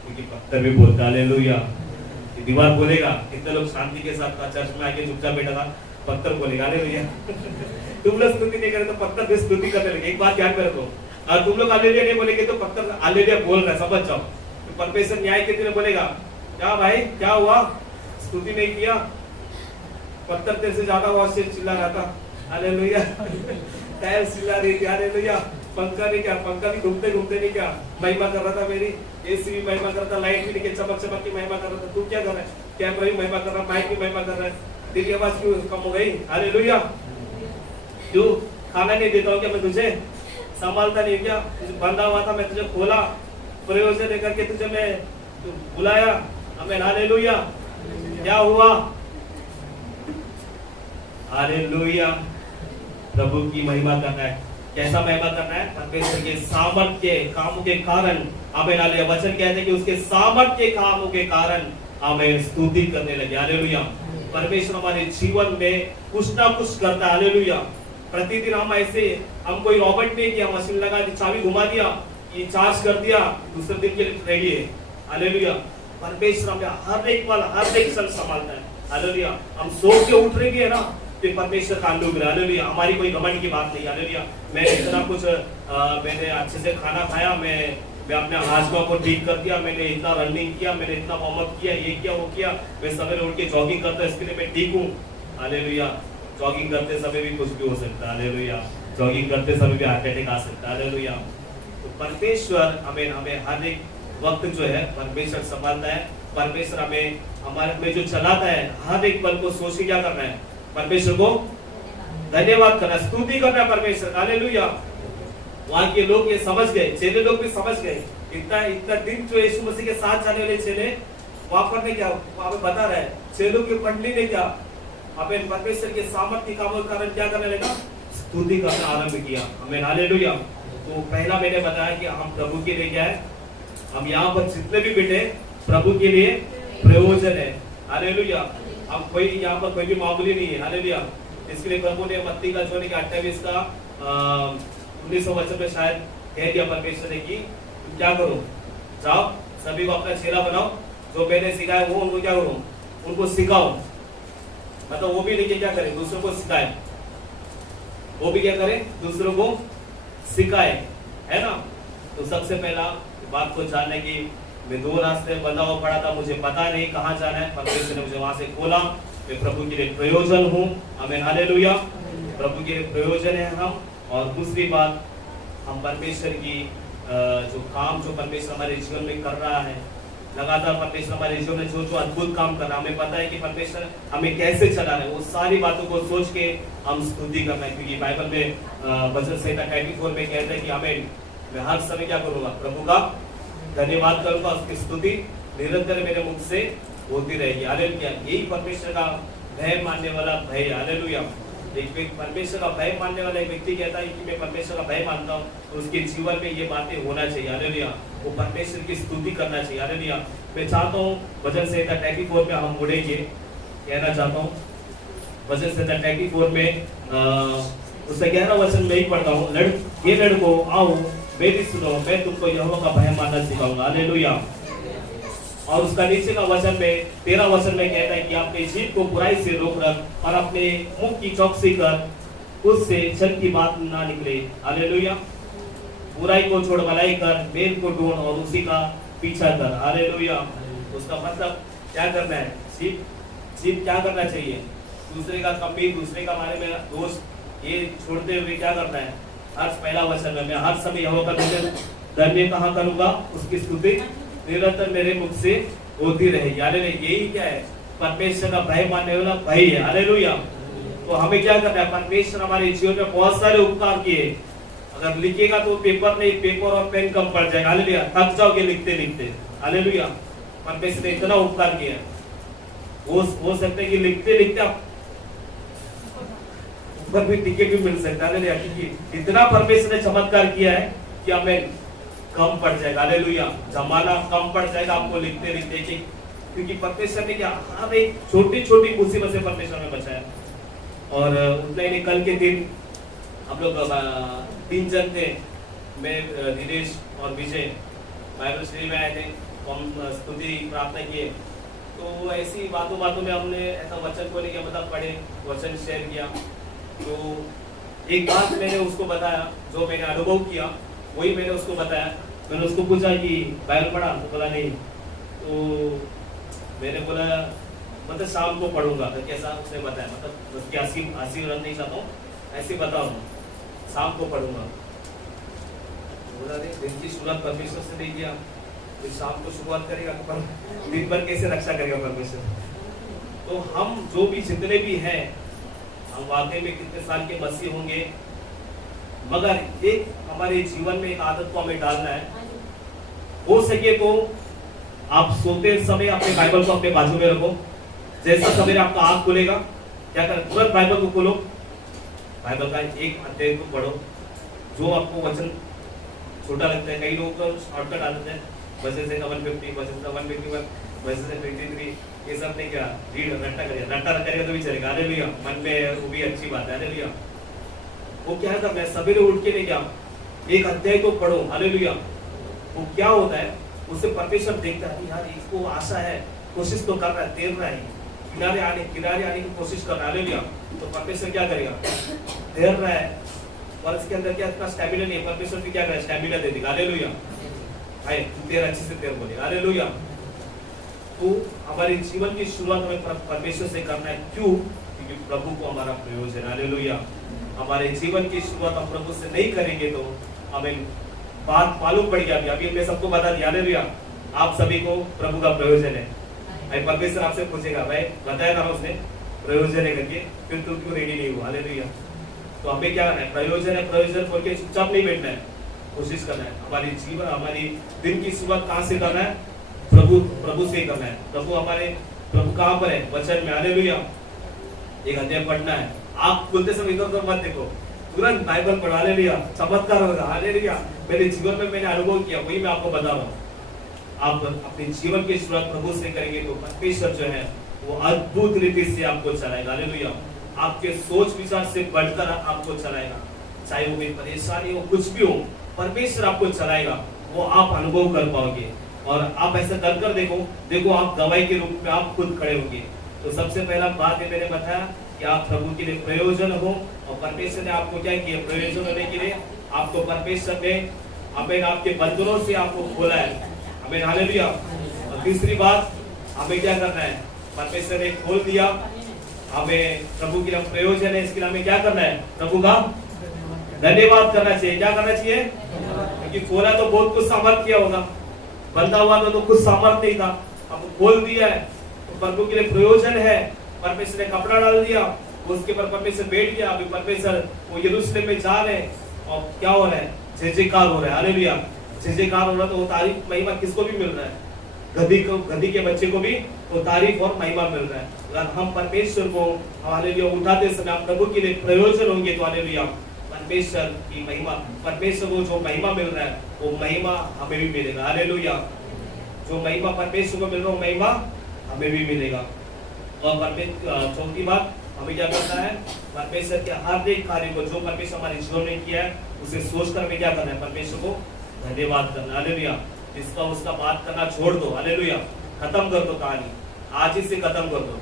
क्योंकि पत्थर भी बोलता। हालेलुया। दीवार बोलेगा। कितने लोग शांति के साथ चर्च में आके चुपचाप बैठा था, पत्थर बोलेगा। हालेलुया। तुम लोग स्तुति नहीं करे तो पत्थर भी स्तुति करने लगे। एक बात ध्यान में रखो, और तुम लोग हालेलुया नहीं बोलेंगे तो पत्थर हालेलुया बोल रहा है, समझ जाओ। तो परमेश्वर न्याय के दिन बोलेगा, क्या भाई क्या हुआ, स्तुति नहीं किया, पत्थर तेरे से ज्यादा आवाज से चिल्ला रहा था। हालेलुया। टायर चिल्ला रही थी। हालेलुया। पंखा नहीं क्या, पंखा भी घूमते घूमते नहीं क्या महिमा कर रहा था मेरी, एसी भी महिमा कर रहा था, लाइट भी नहीं चमक चमक की महिमा कर रहा था। तू क्या कर रहा है, कैमरा भी महिमा कर रहा है, माइक भी महिमा कर रहा है, तेरी आवाज क्यों कम हो गई। हालेलुया। क्यों खाना नहीं देता हूँ क्या मैं तुझे, संभालता नहीं क्या, तुझे बंधा हुआ था मैं तुझे खोला, प्रयोजन लेकर के तुझे मैं बुलाया। आमीन। हालेलुया। क्या हुआ, हालेलुया। प्रभु की महिमा करना है। कैसा महिमा करना है, परमेश्वर के सामर्थ्य के कामों के कारण। आमीन। हालेलुया। वचन कहते हैं कि उसके सामर्थ्य के कामों के कारण हमें स्तुति करने लगे। हालेलुया। परमेश्वर हमारे जीवन में कुछ ना कुछ करता है। हालेलुया। प्रतिदिन हम ऐसे, हम कोई रॉबर्ट नहीं किया, मशीन लगा दी, चाबी घुमा दिया, ये चार्ज कर दिया, दूसरे दिन के लिए रेडी है। हालेलुया। परमेश्वर हमें हर एक पल हर एक क्षण संभालता है। हालेलुया। हम सो के उठ रहे हैं ना, फिर परमेश्वर का अनुग्रह। हालेलुया। हमारी कोई घमंड की बात नहीं। हालेलुया। मैंने इतना कुछ मैंने अच्छे से खाना खाया, मैं अपने हाजमा को ठीक कर दिया, मैंने इतना रनिंग किया, मैंने इतना वार्म अप किया, ये किया वो किया, मैं सवेरे उठ के जॉगिंग करता इसके लिए मैं ठीक हूँ। हालेलुया। जॉगिंग करते समय भी कुछ भी हो सकता है। हालेलुया। जॉगिंग करते समय भी हार्ट अटैक आ सकता है। हालेलुया। तो परमेश्वर हमें हर एक वक्त जो है परमेश्वर संभालता है। परमेश्वर हमें हमारे में जो चलाता है, हर एक पल को सोच के क्या करना है, परमेश्वर को धन्यवाद करना, स्तुति करना है परमेश्वर। हालेलुया। वहां के लोग ये समझ गए, चेले लोग भी समझ गए। इतना दिन जो यीशु मसीह के साथ जाने वाले चेले वहां पर ने क्या, वहां पे बता रहा है, चेलों की मंडली ने क्या, अपने परमेश्वर के सामर्थ्य कामों के कारण क्या करने लगा, स्तुति करना आरंभ किया। हमें हालेलुया। तो पहला मैंने बताया कि हम प्रभु के लिए क्या है, हम यहाँ पर जितने भी बैठे प्रभु के लिए प्रयोजन है। हालेलुया। अब कोई यहाँ पर कोई भी मामूली नहीं है। हालेलुया। इसके लिए प्रभु ने मत्ती का जो 28 का 19 वचन में शायद कह दिया परमेश्वर ने कि तुम क्या करो, जाओ सभी को अपना चेला बनाओ, जो मैंने सिखाया वो उनको क्या करो, उनको सिखाओ। मतलब वो भी लेके क्या करें, दूसरों को सिखाए, वो भी क्या करें, दूसरों को सिखाए, है ना। तो सबसे पहला बात को जानना कि मैं 2 रास्ते में बंधा हुआ पड़ा था, मुझे पता नहीं कहाँ जाना है, परमेश्वर ने मुझे वहां से खोला। मैं प्रभु के लिए प्रयोजन हूँ। आमीन। हालेलुया। प्रभु के लिए प्रयोजन है हम। और दूसरी बात, हम परमेश्वर की जो काम जो परमेश्वर हमारे जीवन में कर रहा है, लगातार परमेश्वर हमारे जीवन में जो अद्भुत काम कर रहा है, हमें पता है कि परमेश्वर हमें कैसे चला रहा है, वो सारी बातों को सोच के हम स्तुति करना है। क्योंकि बाइबल में वचन संहिता 34 में कहते हैं कि हमें, मैं हर समय क्या करूंगा, प्रभु का धन्यवाद करूंगा, उसकी स्तुति निरंतर मेरे मुख से होती रहेगी। हालेलुया। यही परमेश्वर का भय मानने वाला भय। हालेलुया। एक परमेश्वर का भय मानने वाला एक व्यक्ति कहता है कि मैं परमेश्वर का भय मानता हूँ, तो उसके जीवन में ये बातें होना चाहिए। हालेलुया। वो परमेश्वर की स्तुति करना चाहिए। हालेलुया। मैं चाहता हूँ वचन संहिता 34 में हम मुड़ेंगे, कहना चाहता हूँ वचन संहिता 34 में उससे 11 वचन में ही पढ़ता हूँ, ये लड़को आओ मेरी सुनो, मैं तुमको यहोवा का भय मानना सिखाऊंगा। हालेलुया। और उसका नीचे का वचन में 13 वचन में कहता है कि अपने जीभ को बुराई से रोक रख और अपने मुख की चौकसी कर, उससे छल की बात ना निकले। हालेलुया। बुराई को छोड़ भलाई कर, मेल को ढूंढ और उसी का पीछा कर। हालेलुया। उसका मतलब क्या करना है? सीप क्या करना चाहिए? दूसरे का कमी, दूसरे का बारे में दोस्त ये छोड़ते हुए क्या करना है? हर पहला वचन में मैं हर समय यहोवा का धन्य कहाँ करूंगा? उसकी स्तुति निरंतर मेरे मुख से होती रहेगी। हालेलुया। यही क्या है? परमेश्वर का भय मानने वाला भय है। हालेलुया। तो हमें क्या करना है? परमेश्वर हमारे जीवन में बहुत सारे उपकार किए। अगर लिखेगा तो पेपर नहीं, पेपर और पेन कम पड़ जाएगा। हालेलुया। थक जाओगे लिखते लिखते। हालेलुया। परमेश्वर ने इतना उपकार किया। हो सकता है कि लिखते लिखते आप ऊपर भी टिकट भी मिल सकता है। क्योंकि इतना परमेश्वर ने चमत्कार किया है कि हमें कम पड़ जाएगा। हालेलुया। जमाना कम पड़ जाएगा आपको लिखते लिखते, क्योंकि परमेश्वर ने क्या हर एक छोटी छोटी मुसीबत से परमेश्वर ने बचाया। और उतना ही नहीं, कल के दिन हम लोग 3 जन थे, मैं, दिनेश और विजय बाइबल स्टडी में आए थे। हम स्तुति प्रार्थना किए। तो ऐसी बातों बातों में हमने ऐसा वचन को लेकर मतलब पढ़े, वचन शेयर किया। तो एक बात मैंने उसको बताया, जो मैंने अनुभव किया वही मैंने उसको बताया। मैंने उसको पूछा कि बाइबल पढ़ा? तो बोला नहीं। तो मैंने बोला मतलब शाम को पढ़ूंगा। तो कैसा उसने बताया, मतलब उसकी हंसी रन नहीं चाहता हूँ, ऐसे बताओ शाम को पढ़ूंगा। बोला नहीं, दिन की शुरुआत परमेश्वर से नहीं किया तो शाम को शुरुआत करेगा तो दिन भर कैसे रक्षा करेगा परमेश्वर? तो हम जो भी जितने भी हैं, हम वाकई में कितने साल के मसीह होंगे, मगर एक हमारे जीवन में एक आदत को हमें डालना है। हो सके तो आप सोते समय अपने बाइबल को अपने बाजू में रखो। जैसा सवेरे आपका आंख खुलेगा, क्या कर, तुरंत बाइबल को खोलो, बाइबल का एक अध्याय को पढ़ो। जो आपको वचन छोटा लगता है, कई लोगों को शॉर्टकट आदत है, वचन से 150, वचन से 151, वचन से 23, ये सब नहीं क्या रीड रट्टा करेगा तो भी चलेगा। हालेलुया। मन में वो भी अच्छी बात है। हालेलुया। वो क्या करना है? सवेरे उठ के नहीं क्या एक अध्याय को पढ़ो। हालेलुया। वो क्या होता है, उससे परमेश्वर देखता है यार इसको आशा है, कोशिश तो कर रहा है, देर रहा है, किनारे आने की कोशिश कर रहा है। हालेलुया। तो परमेश्वर क्या करेगा? देर रहा है और इसके अंदर क्या इतना स्टैमिना नहीं है, परमेश्वर भी क्या करेगा? स्टैमिना दे देगा। हालेलुया। भाई तू देर अच्छे से देर बोले। हालेलुया। तो हमारे जीवन की शुरुआत हमें परमेश्वर से करना है। क्यों? क्योंकि प्रभु को हमारा प्रयोजन है। हालेलुया। हमारे जीवन की शुरुआत हम प्रभु से नहीं करेंगे तो हमें बात मालूम पड़ गया। अभी हमने सबको बता दिया। हालेलुया। आप सभी को प्रभु का प्रयोजन है। भाई परमेश्वर आपसे पूछेगा, भाई बताया था उसने प्रयोजन है करके, फिर तुम क्यों रेडी नहीं हुआ? हालेलुया। तो हमें क्या करना है? प्रयोजन बोल के चुपचाप नहीं बैठना है, कोशिश करना है। हमारी जीवन, हमारी दिन की शुरुआत कहाँ से करना है? प्रभु से करना है। प्रभु कहाँ पर है? वचन में। हालेलुया। एक अध्याय पढ़ना है। आप बोलते समय इधर उधर मत देखो, तुरंत बाइबल पढ़ा। हालेलुया। चमत्कार होगा। हालेलुया। मेरे जीवन में मैंने अनुभव किया, वही मैं आपको बता रहा हूँ। आप अपने जीवन की शुरुआत प्रभु से करेंगे तो परमेश्वर जो है वो अद्भुत रीति से आपको चलाएगा। हालेलुया। आपके सोच विचार से बढ़कर आपको चलाएगा। चाहे वो परेशानी हो, कुछ भी हो, परमेश्वर आपको चलाएगा। वो आप अनुभव कर पाओगे। और आप ऐसा कर देखो आप गवाही के रूप में आप खुद खड़े होंगे। तो सबसे पहला बात है, मैंने बताया कि आप प्रभु के लिए प्रयोजन हो। और परमेश्वर ने आपको क्या किया? प्रयोजन होने के लिए आपको परमेश्वर ने हमें आपके बंधनों से आपको खोला है। हमें। हालेलुया। और तीसरी बात, हमें क्या करना है? परमेश्वर ने खोल दिया, हमें प्रभु के लिए प्रयोजन है, इसके लिए हमें क्या करना है? प्रभु का धन्यवाद करना चाहिए। क्या करना चाहिए? क्योंकि खोला तो बहुत कुछ सामर्थ किया होगा, बंधा हुआ तो कुछ सामर्थ नहीं था, अब खोल दिया है तो प्रभु के लिए प्रयोजन है। परमेश्वर ने कपड़ा डाल दिया, उसके ऊपर परमेश्वर बैठ गया। अभी परमेश्वर वो यरूशलेम में जा रहे हैं और क्या हो रहा है? जय जयकार हो रहा है। हालेलुया। जय जयकार हो रहा है तो वो तारीफ महिमा किसको भी मिल रहा है? गधी के बच्चे को भी वो तारीफ और महिमा मिल रहा है। अगर हम परमेश्वर को हालेलुया उठाते समय आप प्रभु के लिए प्रयोजन होंगे तो हालेलुया परमेश्वर की महिमा, परमेश्वर को जो महिमा मिल रहा है वो महिमा हमें भी मिलेगा। हालेलुया। जो महिमा परमेश्वर को मिल रहा है वो महिमा हमें भी मिलेगा। और चौथी बात, हमें क्या करना है? परमेश्वर के हर एक कार्य को जो परमेश्वर हमारे जीवन में किया है उसे सोचकर हमें क्या करना है? परमेश्वर को धन्यवाद करना। हालेलुया। इसका उसका बात करना छोड़ दो। हालेलुया। खत्म कर दो कहानी, आज ही से खत्म कर दो।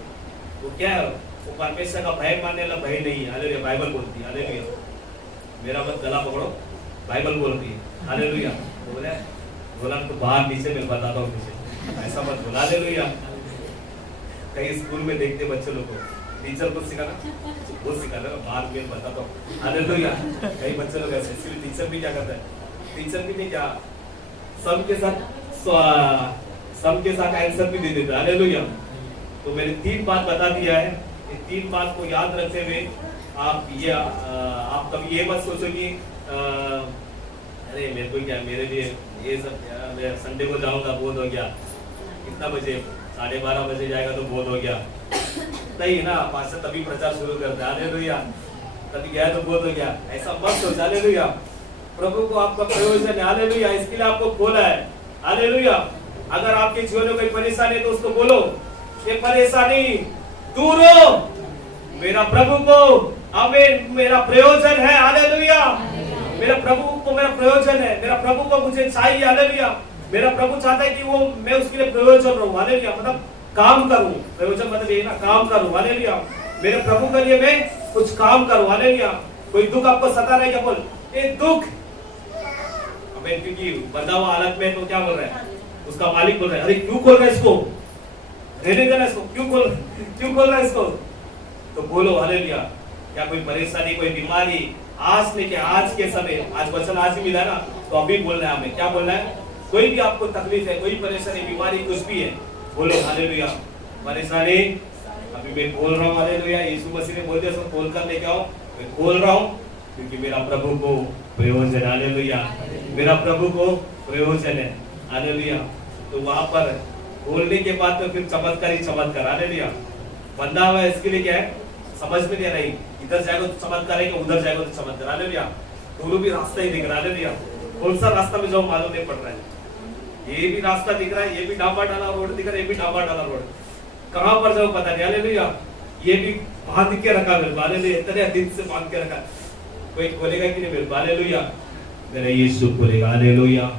वो क्या है? वो परमेश्वर का भय मानने वाला भय नहीं है। हालेलुया। बाइबल बोलती है। हालेलुया। मेरा मत गला पकड़ो, बाइबल बोल रही है। हालेलुया। बोले बोला तो बाहर नीचे मैं बताता हूँ नीचे, ऐसा मत बोला। हालेलुया। कहीं स्कूल में देखते बच्चे लोग को टीचर को सिखाना, वो सिखाना बाहर में बताता हूँ। हालेलुया। कई बच्चे लोग ऐसे, इसलिए टीचर भी क्या करता है, टीचर भी नहीं क्या सबके साथ आंसर भी दे देता है। हालेलुया। तो मैंने 3 बात बता दिया है, ये 3 बात को याद रखते हुए आप कभी ये मत सोचो कि अरे मेरे को क्या, मेरे लिए ये सब क्या, मैं संडे को जाऊंगा बहुत हो गया, कितना बजे 12:30 बजे जाएगा तो बहुत हो गया, नहीं ना। पास्टर तभी प्रचार शुरू करता है। हालेलुया। तभी गया तो बहुत हो गया, ऐसा मत सोच। हालेलुया। प्रभु को आपका प्रयोजन है। हालेलुया। इसके लिए आपको खोला है। हालेलुया। अगर आपके जीवन में कोई परेशानी है तो उसको बोलो, ये परेशानी दूर हो, मेरा प्रभु को हमें मेरा प्रयोजन है। हालेलुया। मेरा प्रभु को मेरा प्रयोजन है, मेरा प्रभु को मुझे चाहिए। हालेलुया। मेरा प्रभु चाहता है कि वो मैं उसके लिए प्रयोजन रहूं। हालेलुया। मतलब काम करूं, प्रयोजन मतलब ये ना, काम करूं। हालेलुया। मेरे प्रभु के लिए मैं कुछ काम करूं। हालेलुया। कोई दुख आपको सता रहा है क्या, बोल ये दुख हमें, क्योंकि बंधा हुआ हालत में तो क्या बोल रहा है, उसका मालिक बोल रहा है, अरे क्यों खोल रहा है इसको, रहने देना इसको, क्यों खोल रहा है इसको। तो बोलो हालेलुया। क्या कोई परेशानी, कोई बीमारी, आज ने क्या, आज के समय, आज वचन आज ही मिला ना, तो अभी बोलना है हमें। क्या बोलना है, कोई भी आपको तकलीफ है, कोई परेशानी, बीमारी, कुछ भी है, बोलो हालेलुया। परेशानी अभी मैं बोल रहा हूँ। हालेलुया। यीशु मसीह ने बोल दिया उसको खोल कर लेके आओ, मैं खोल रहा हूँ क्योंकि मेरा प्रभु को प्रयोजन। हालेलुया। मेरा प्रभु को प्रयोजन है। हालेलुया। तो वहां पर बोलने के बाद तो फिर चमत्कार ही चमत्कार। हालेलुया। बंधा हुआ इसके लिए क्या है, समझ में नहीं आ रही, इधर जाएगा तो चमत्कार है, उधर जाएगा तो चमत्कार। हालेलुया। दोनों भी रास्ता ही दिख रहा है। हालेलुया। कौन सा रास्ता में जाओ मालूम नहीं पड़ रहा है। ये भी रास्ता दिख रहा है, ये भी डांबा डाला रोड दिख रहा है, ये भी डांबा डाला रोड, कहां पर जाओ पता नहीं। हालेलुया। ये भी बांध के रखा मेरे को। हालेलुया। इतने दिन से बांध के रखा, कोई खोलेगा कि नहीं मेरे को। हालेलुया। मेरा यीशु खोलेगा। हालेलुया।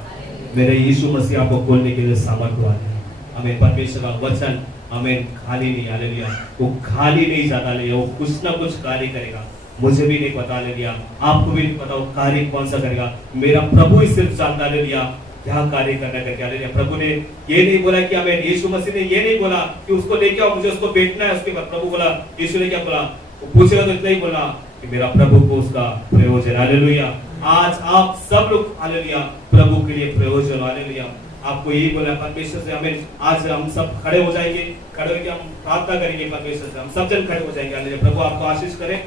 मेरे यीशु मसीह आपको खोलने के लिए सामर्थ्य है। हमें परमेश्वर का वचन हमें खाली नहीं। हालेलुया। वो खाली नहीं जाता। हालेलुया। वो कुछ ना कुछ कार्य करेगा। मुझे भी नहीं पता। हालेलुया। आपको भी नहीं पता वो कार्य कौन सा करेगा। मेरा प्रभु ही सिर्फ जानता। हालेलुया। क्या कार्य करना करके। हालेलुया। प्रभु ने ये नहीं बोला कि हमें, यीशु मसीह ने ये नहीं बोला कि उसको लेके आओ, मुझे उसको बेचना है। उसके बाद प्रभु बोला, यीशु ने क्या बोला, वो पूछेगा तो इतना ही बोला कि मेरा प्रभु को उसका प्रयोजन। हालेलुया। आज आप सब लोग हालेलुया प्रभु के लिए प्रयोजन। हालेलुया। आपको यही बोला परमेश्वर से। हमें आज हम सब खड़े हो जाएंगे, खड़े होकर हम प्रार्थना करेंगे परमेश्वर से। हम सब जन खड़े हो जाएंगे। हालेलुया। प्रभु आपको आशीष करे।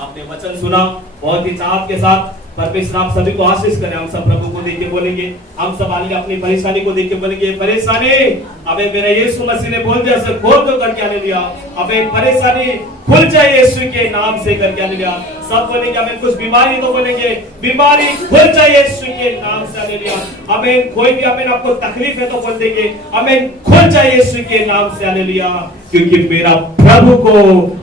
आपने वचन सुना बहुत ही चाहत के साथ। परमेश्वर आप सभी को आशीष करें। हम सब प्रभु को देख के बोलेंगे, हम सब आगे अपनी परेशानी को देख के बोलेंगे, परेशानी अबे मेरा यीशु मसीह ने बोल दिया से खोल दो करके। हालेलुया। अबे परेशानी खुल जाए यीशु के नाम से करके। हालेलुया। सब बोलेंगे हमें, कुछ बीमारी तो बोलेंगे बीमारी खुल जाए यीशु के नाम से। हालेलुया। हमें कोई भी हमें आपको तकलीफ है तो बोल देंगे हमें खुल जाए यीशु के नाम से। हालेलुया। क्योंकि मेरा प्रभु को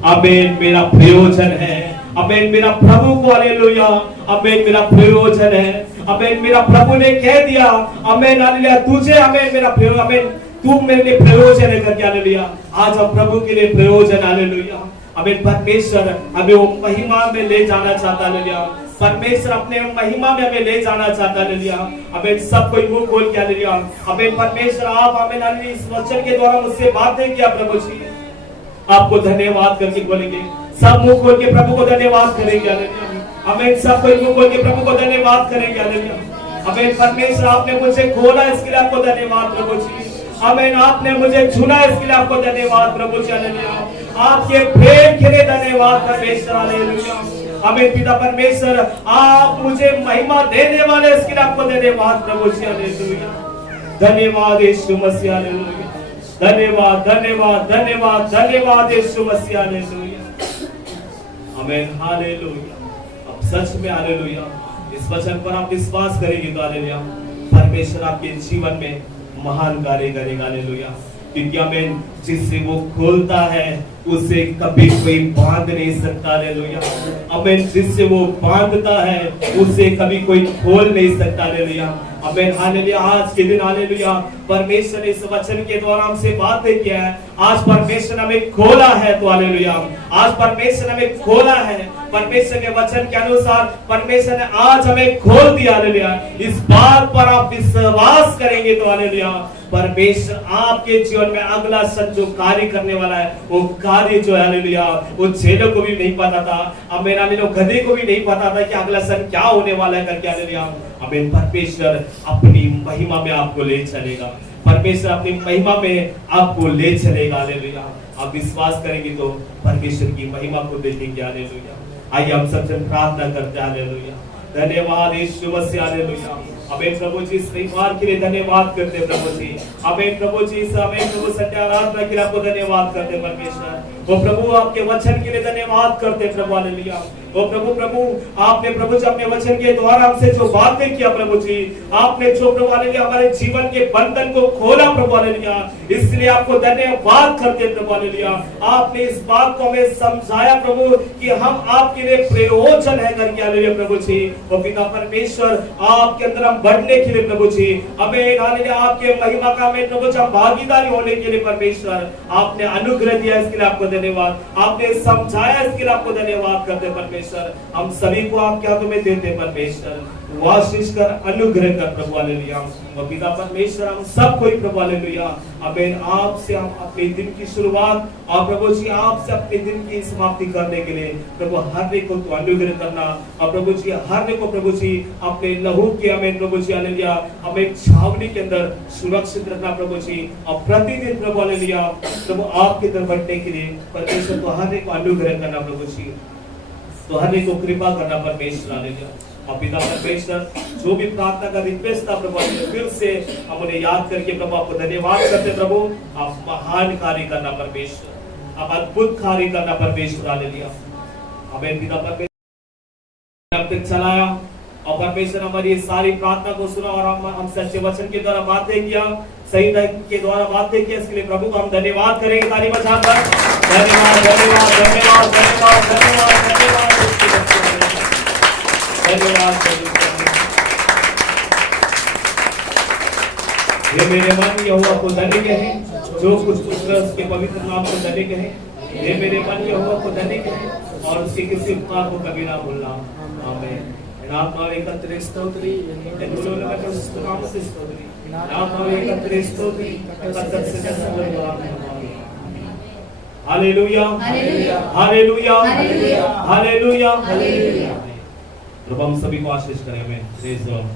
हमें मेरा प्रयोजन है। अमेन। मेरा प्रभु को हालेलुया अमेन मेरा प्रयोजन है। अमेन। मेरा प्रभु ने कह दिया अमेन हालेलुया तुझे अमेन मेरा प्रयोजन, अमेन तू मेरे लिए प्रयोजन है करके। हालेलुया। आज हम प्रभु के लिए प्रयोजन। हालेलुया। अमेन। परमेश्वर हमें वो महिमा में ले जाना चाहता। हालेलुया। परमेश्वर अपने महिमा में हमें ले जाना चाहता। हालेलुया। अमेन। सब कोई मुंह खोल के हालेलुया। अमेन। परमेश्वर आप अमेन हालेलुया इस वचन के द्वारा मुझसे बातें किया प्रभु जी, आपको धन्यवाद करके बोलेंगे। सब मुंह खोल के प्रभु को धन्यवाद करेंगे। हालेलुया। अमेन। सब कोई मुंह खोल के प्रभु को धन्यवाद करेंगे। हालेलुया। अमेन। परमेश्वर आपने मुझे खोला इसके लिए आपको धन्यवाद प्रभु जी। अमेन। आपने मुझे चुना इसके लिए आपको धन्यवाद प्रभु जी। हालेलुया। आपके प्रेम के लिए धन्यवाद परमेश्वर। हालेलुया। अमेन। पिता परमेश्वर आप मुझे महिमा देने वाले इसके लिए आपको धन्यवाद प्रभु जी। हालेलुया। धन्यवाद यीशु मसीह। हालेलुया। धन्यवाद धन्यवाद धन्यवाद धन्यवाद यीशु मसीह। हालेलुया। आमीन। हालेलुया। अब सच में हालेलुया इस वचन पर आप विश्वास करेंगे तो हालेलुया परमेश्वर आपके जीवन में महान कार्य करेगा। हालेलुया। क्योंकि आमीन जिससे वो खोलता है उसे कभी कोई बांध नहीं सकता। हालेलुया। आमीन। जिससे वो बांधता है उसे कभी कोई खोल नहीं सकता। हालेलुया। आमीन हालेलुया। आज के दिन हालेलुया परमेश्वर ने इस वचन के द्वारा हमसे बातें किया है। आज परमेश्वर हमें खोला है, तो हालेलुया आज परमेश्वर हमें खोला है। परमेश्वर के वचन के अनुसार परमेश्वर ने आज हमें खोल दिया हालेलुया। इस बात पर आप विश्वास करेंगे तो हालेलुया परमेश्वर आपके जीवन में अगला सच जो कार्य करने वाला है, वो कार्य जो है हालेलुया वो चेलों को भी नहीं पता था, आमीन आमीन गधे को भी नहीं पता था कि अगला सच क्या होने वाला है करके हालेलुया। आमीन परमेश्वर अपनी महिमा में आपको ले चलेगा, परमेश्वर अपनी महिमा में आपको ले चलेगा हालेलुया। आप विश्वास करेंगे तो परमेश्वर की महिमा को देखेंगे हालेलुया। आइए हम सब जन प्रार्थना करते हैं हालेलुया। धन्यवाद यीशु मसीह हालेलुया। आमीन प्रभु जी इस रविवार के लिए धन्यवाद करते हैं प्रभु जी। आमीन प्रभु जी इस आमीन प्रभु सत्य आराधना के लिए आपको धन्यवाद करते हैं परमेश्वर। वो प्रभु आपके वचन के लिए धन्यवाद करते हैं प्रभु हालेलुया। वो प्रभु आपने प्रभु जी अपने वचन के द्वारा हमसे जो बातें किया प्रभु जी, आपने जो प्रभु हालेलुया हमारे जीवन के बंधन को खोला प्रभु हालेलुया, इसलिए आपको धन्यवाद करते हैं प्रभु हालेलुया। आपने इस बात को हमें समझाया प्रभु कि हम आपके लिए प्रयोजन है करके हालेलुया प्रभु जी। वो पिता परमेश्वर आपके अंदर हम बढ़ने के लिए प्रभु जी, हमें हालेलुया आपके महिमा का हमें प्रभु जी भागीदारी होने के लिए परमेश्वर आपने अनुग्रह दिया, इसके लिए आपको धन्यवाद। आपने समझाया, इसके लिए आपको धन्यवाद करते परमेश्वर। हम सभी को आपके हाथों में देते परमेश्वर, आशीष कर अनुग्रह कर प्रभु हालेलुया। और पिता परमेश्वर हम सब कोई प्रभु हालेलुया आमीन आपसे हम अपने दिन की शुरुआत और प्रभु जी आपसे अपने दिन की समाप्ति करने के लिए प्रभु हर एक को तो अनुग्रह करना, और प्रभु जी हर एक को प्रभु जी अपने लहू के हमें प्रभु जी हालेलुया हमें छावनी के अंदर सुरक्षित रखना प्रभु जी। और प्रतिदिन प्रभु हालेलुया प्रभु आपकी तरफ बढ़ने के लिए परमेश्वर तो हर एक को अनुग्रह करना प्रभु जी, तो हर एक को कृपा करना परमेश्वर हालेलुया। और पिता परमेश्वर जो भी प्रार्थना का रिक्वेस्ट था प्रभु फिर से हम उन्हें याद करके प्रभु आपको धन्यवाद करते प्रभु। आप महान कार्य करना परमेश्वर, आप अद्भुत कार्य करना परमेश्वर हालेलुया। हमें पिता परमेश्वर अब तक चलाया और परमेश्वर हमारी सारी प्रार्थना को सुना और हम सच्चे वचन के द्वारा बातें किया, सही के द्वारा बातें किया, इसके लिए प्रभु को हम धन्यवाद करेंगे ताली बजाकर। धन्यवाद धन्यवाद धन्यवाद धन्यवाद धन्यवाद धन्यवाद ये मेरे मन यहोवा को धन्य कहे, जो कुछ उसके पवित्र नाम को धन्य कहे। ये मेरे मन यहोवा को धन्य कहे और उसके किसी उपकार को कभी ना भूलना। आमीन। नाम एकत्र स्तोत्री नाम से स्तोत्री नाम एकत्र स्तोत्री हालेलुया हालेलुया हालेलुया हालेलुया हालेलुया। प्रभु हम सभी को आशीष करें। आमीन। Praise the Lord.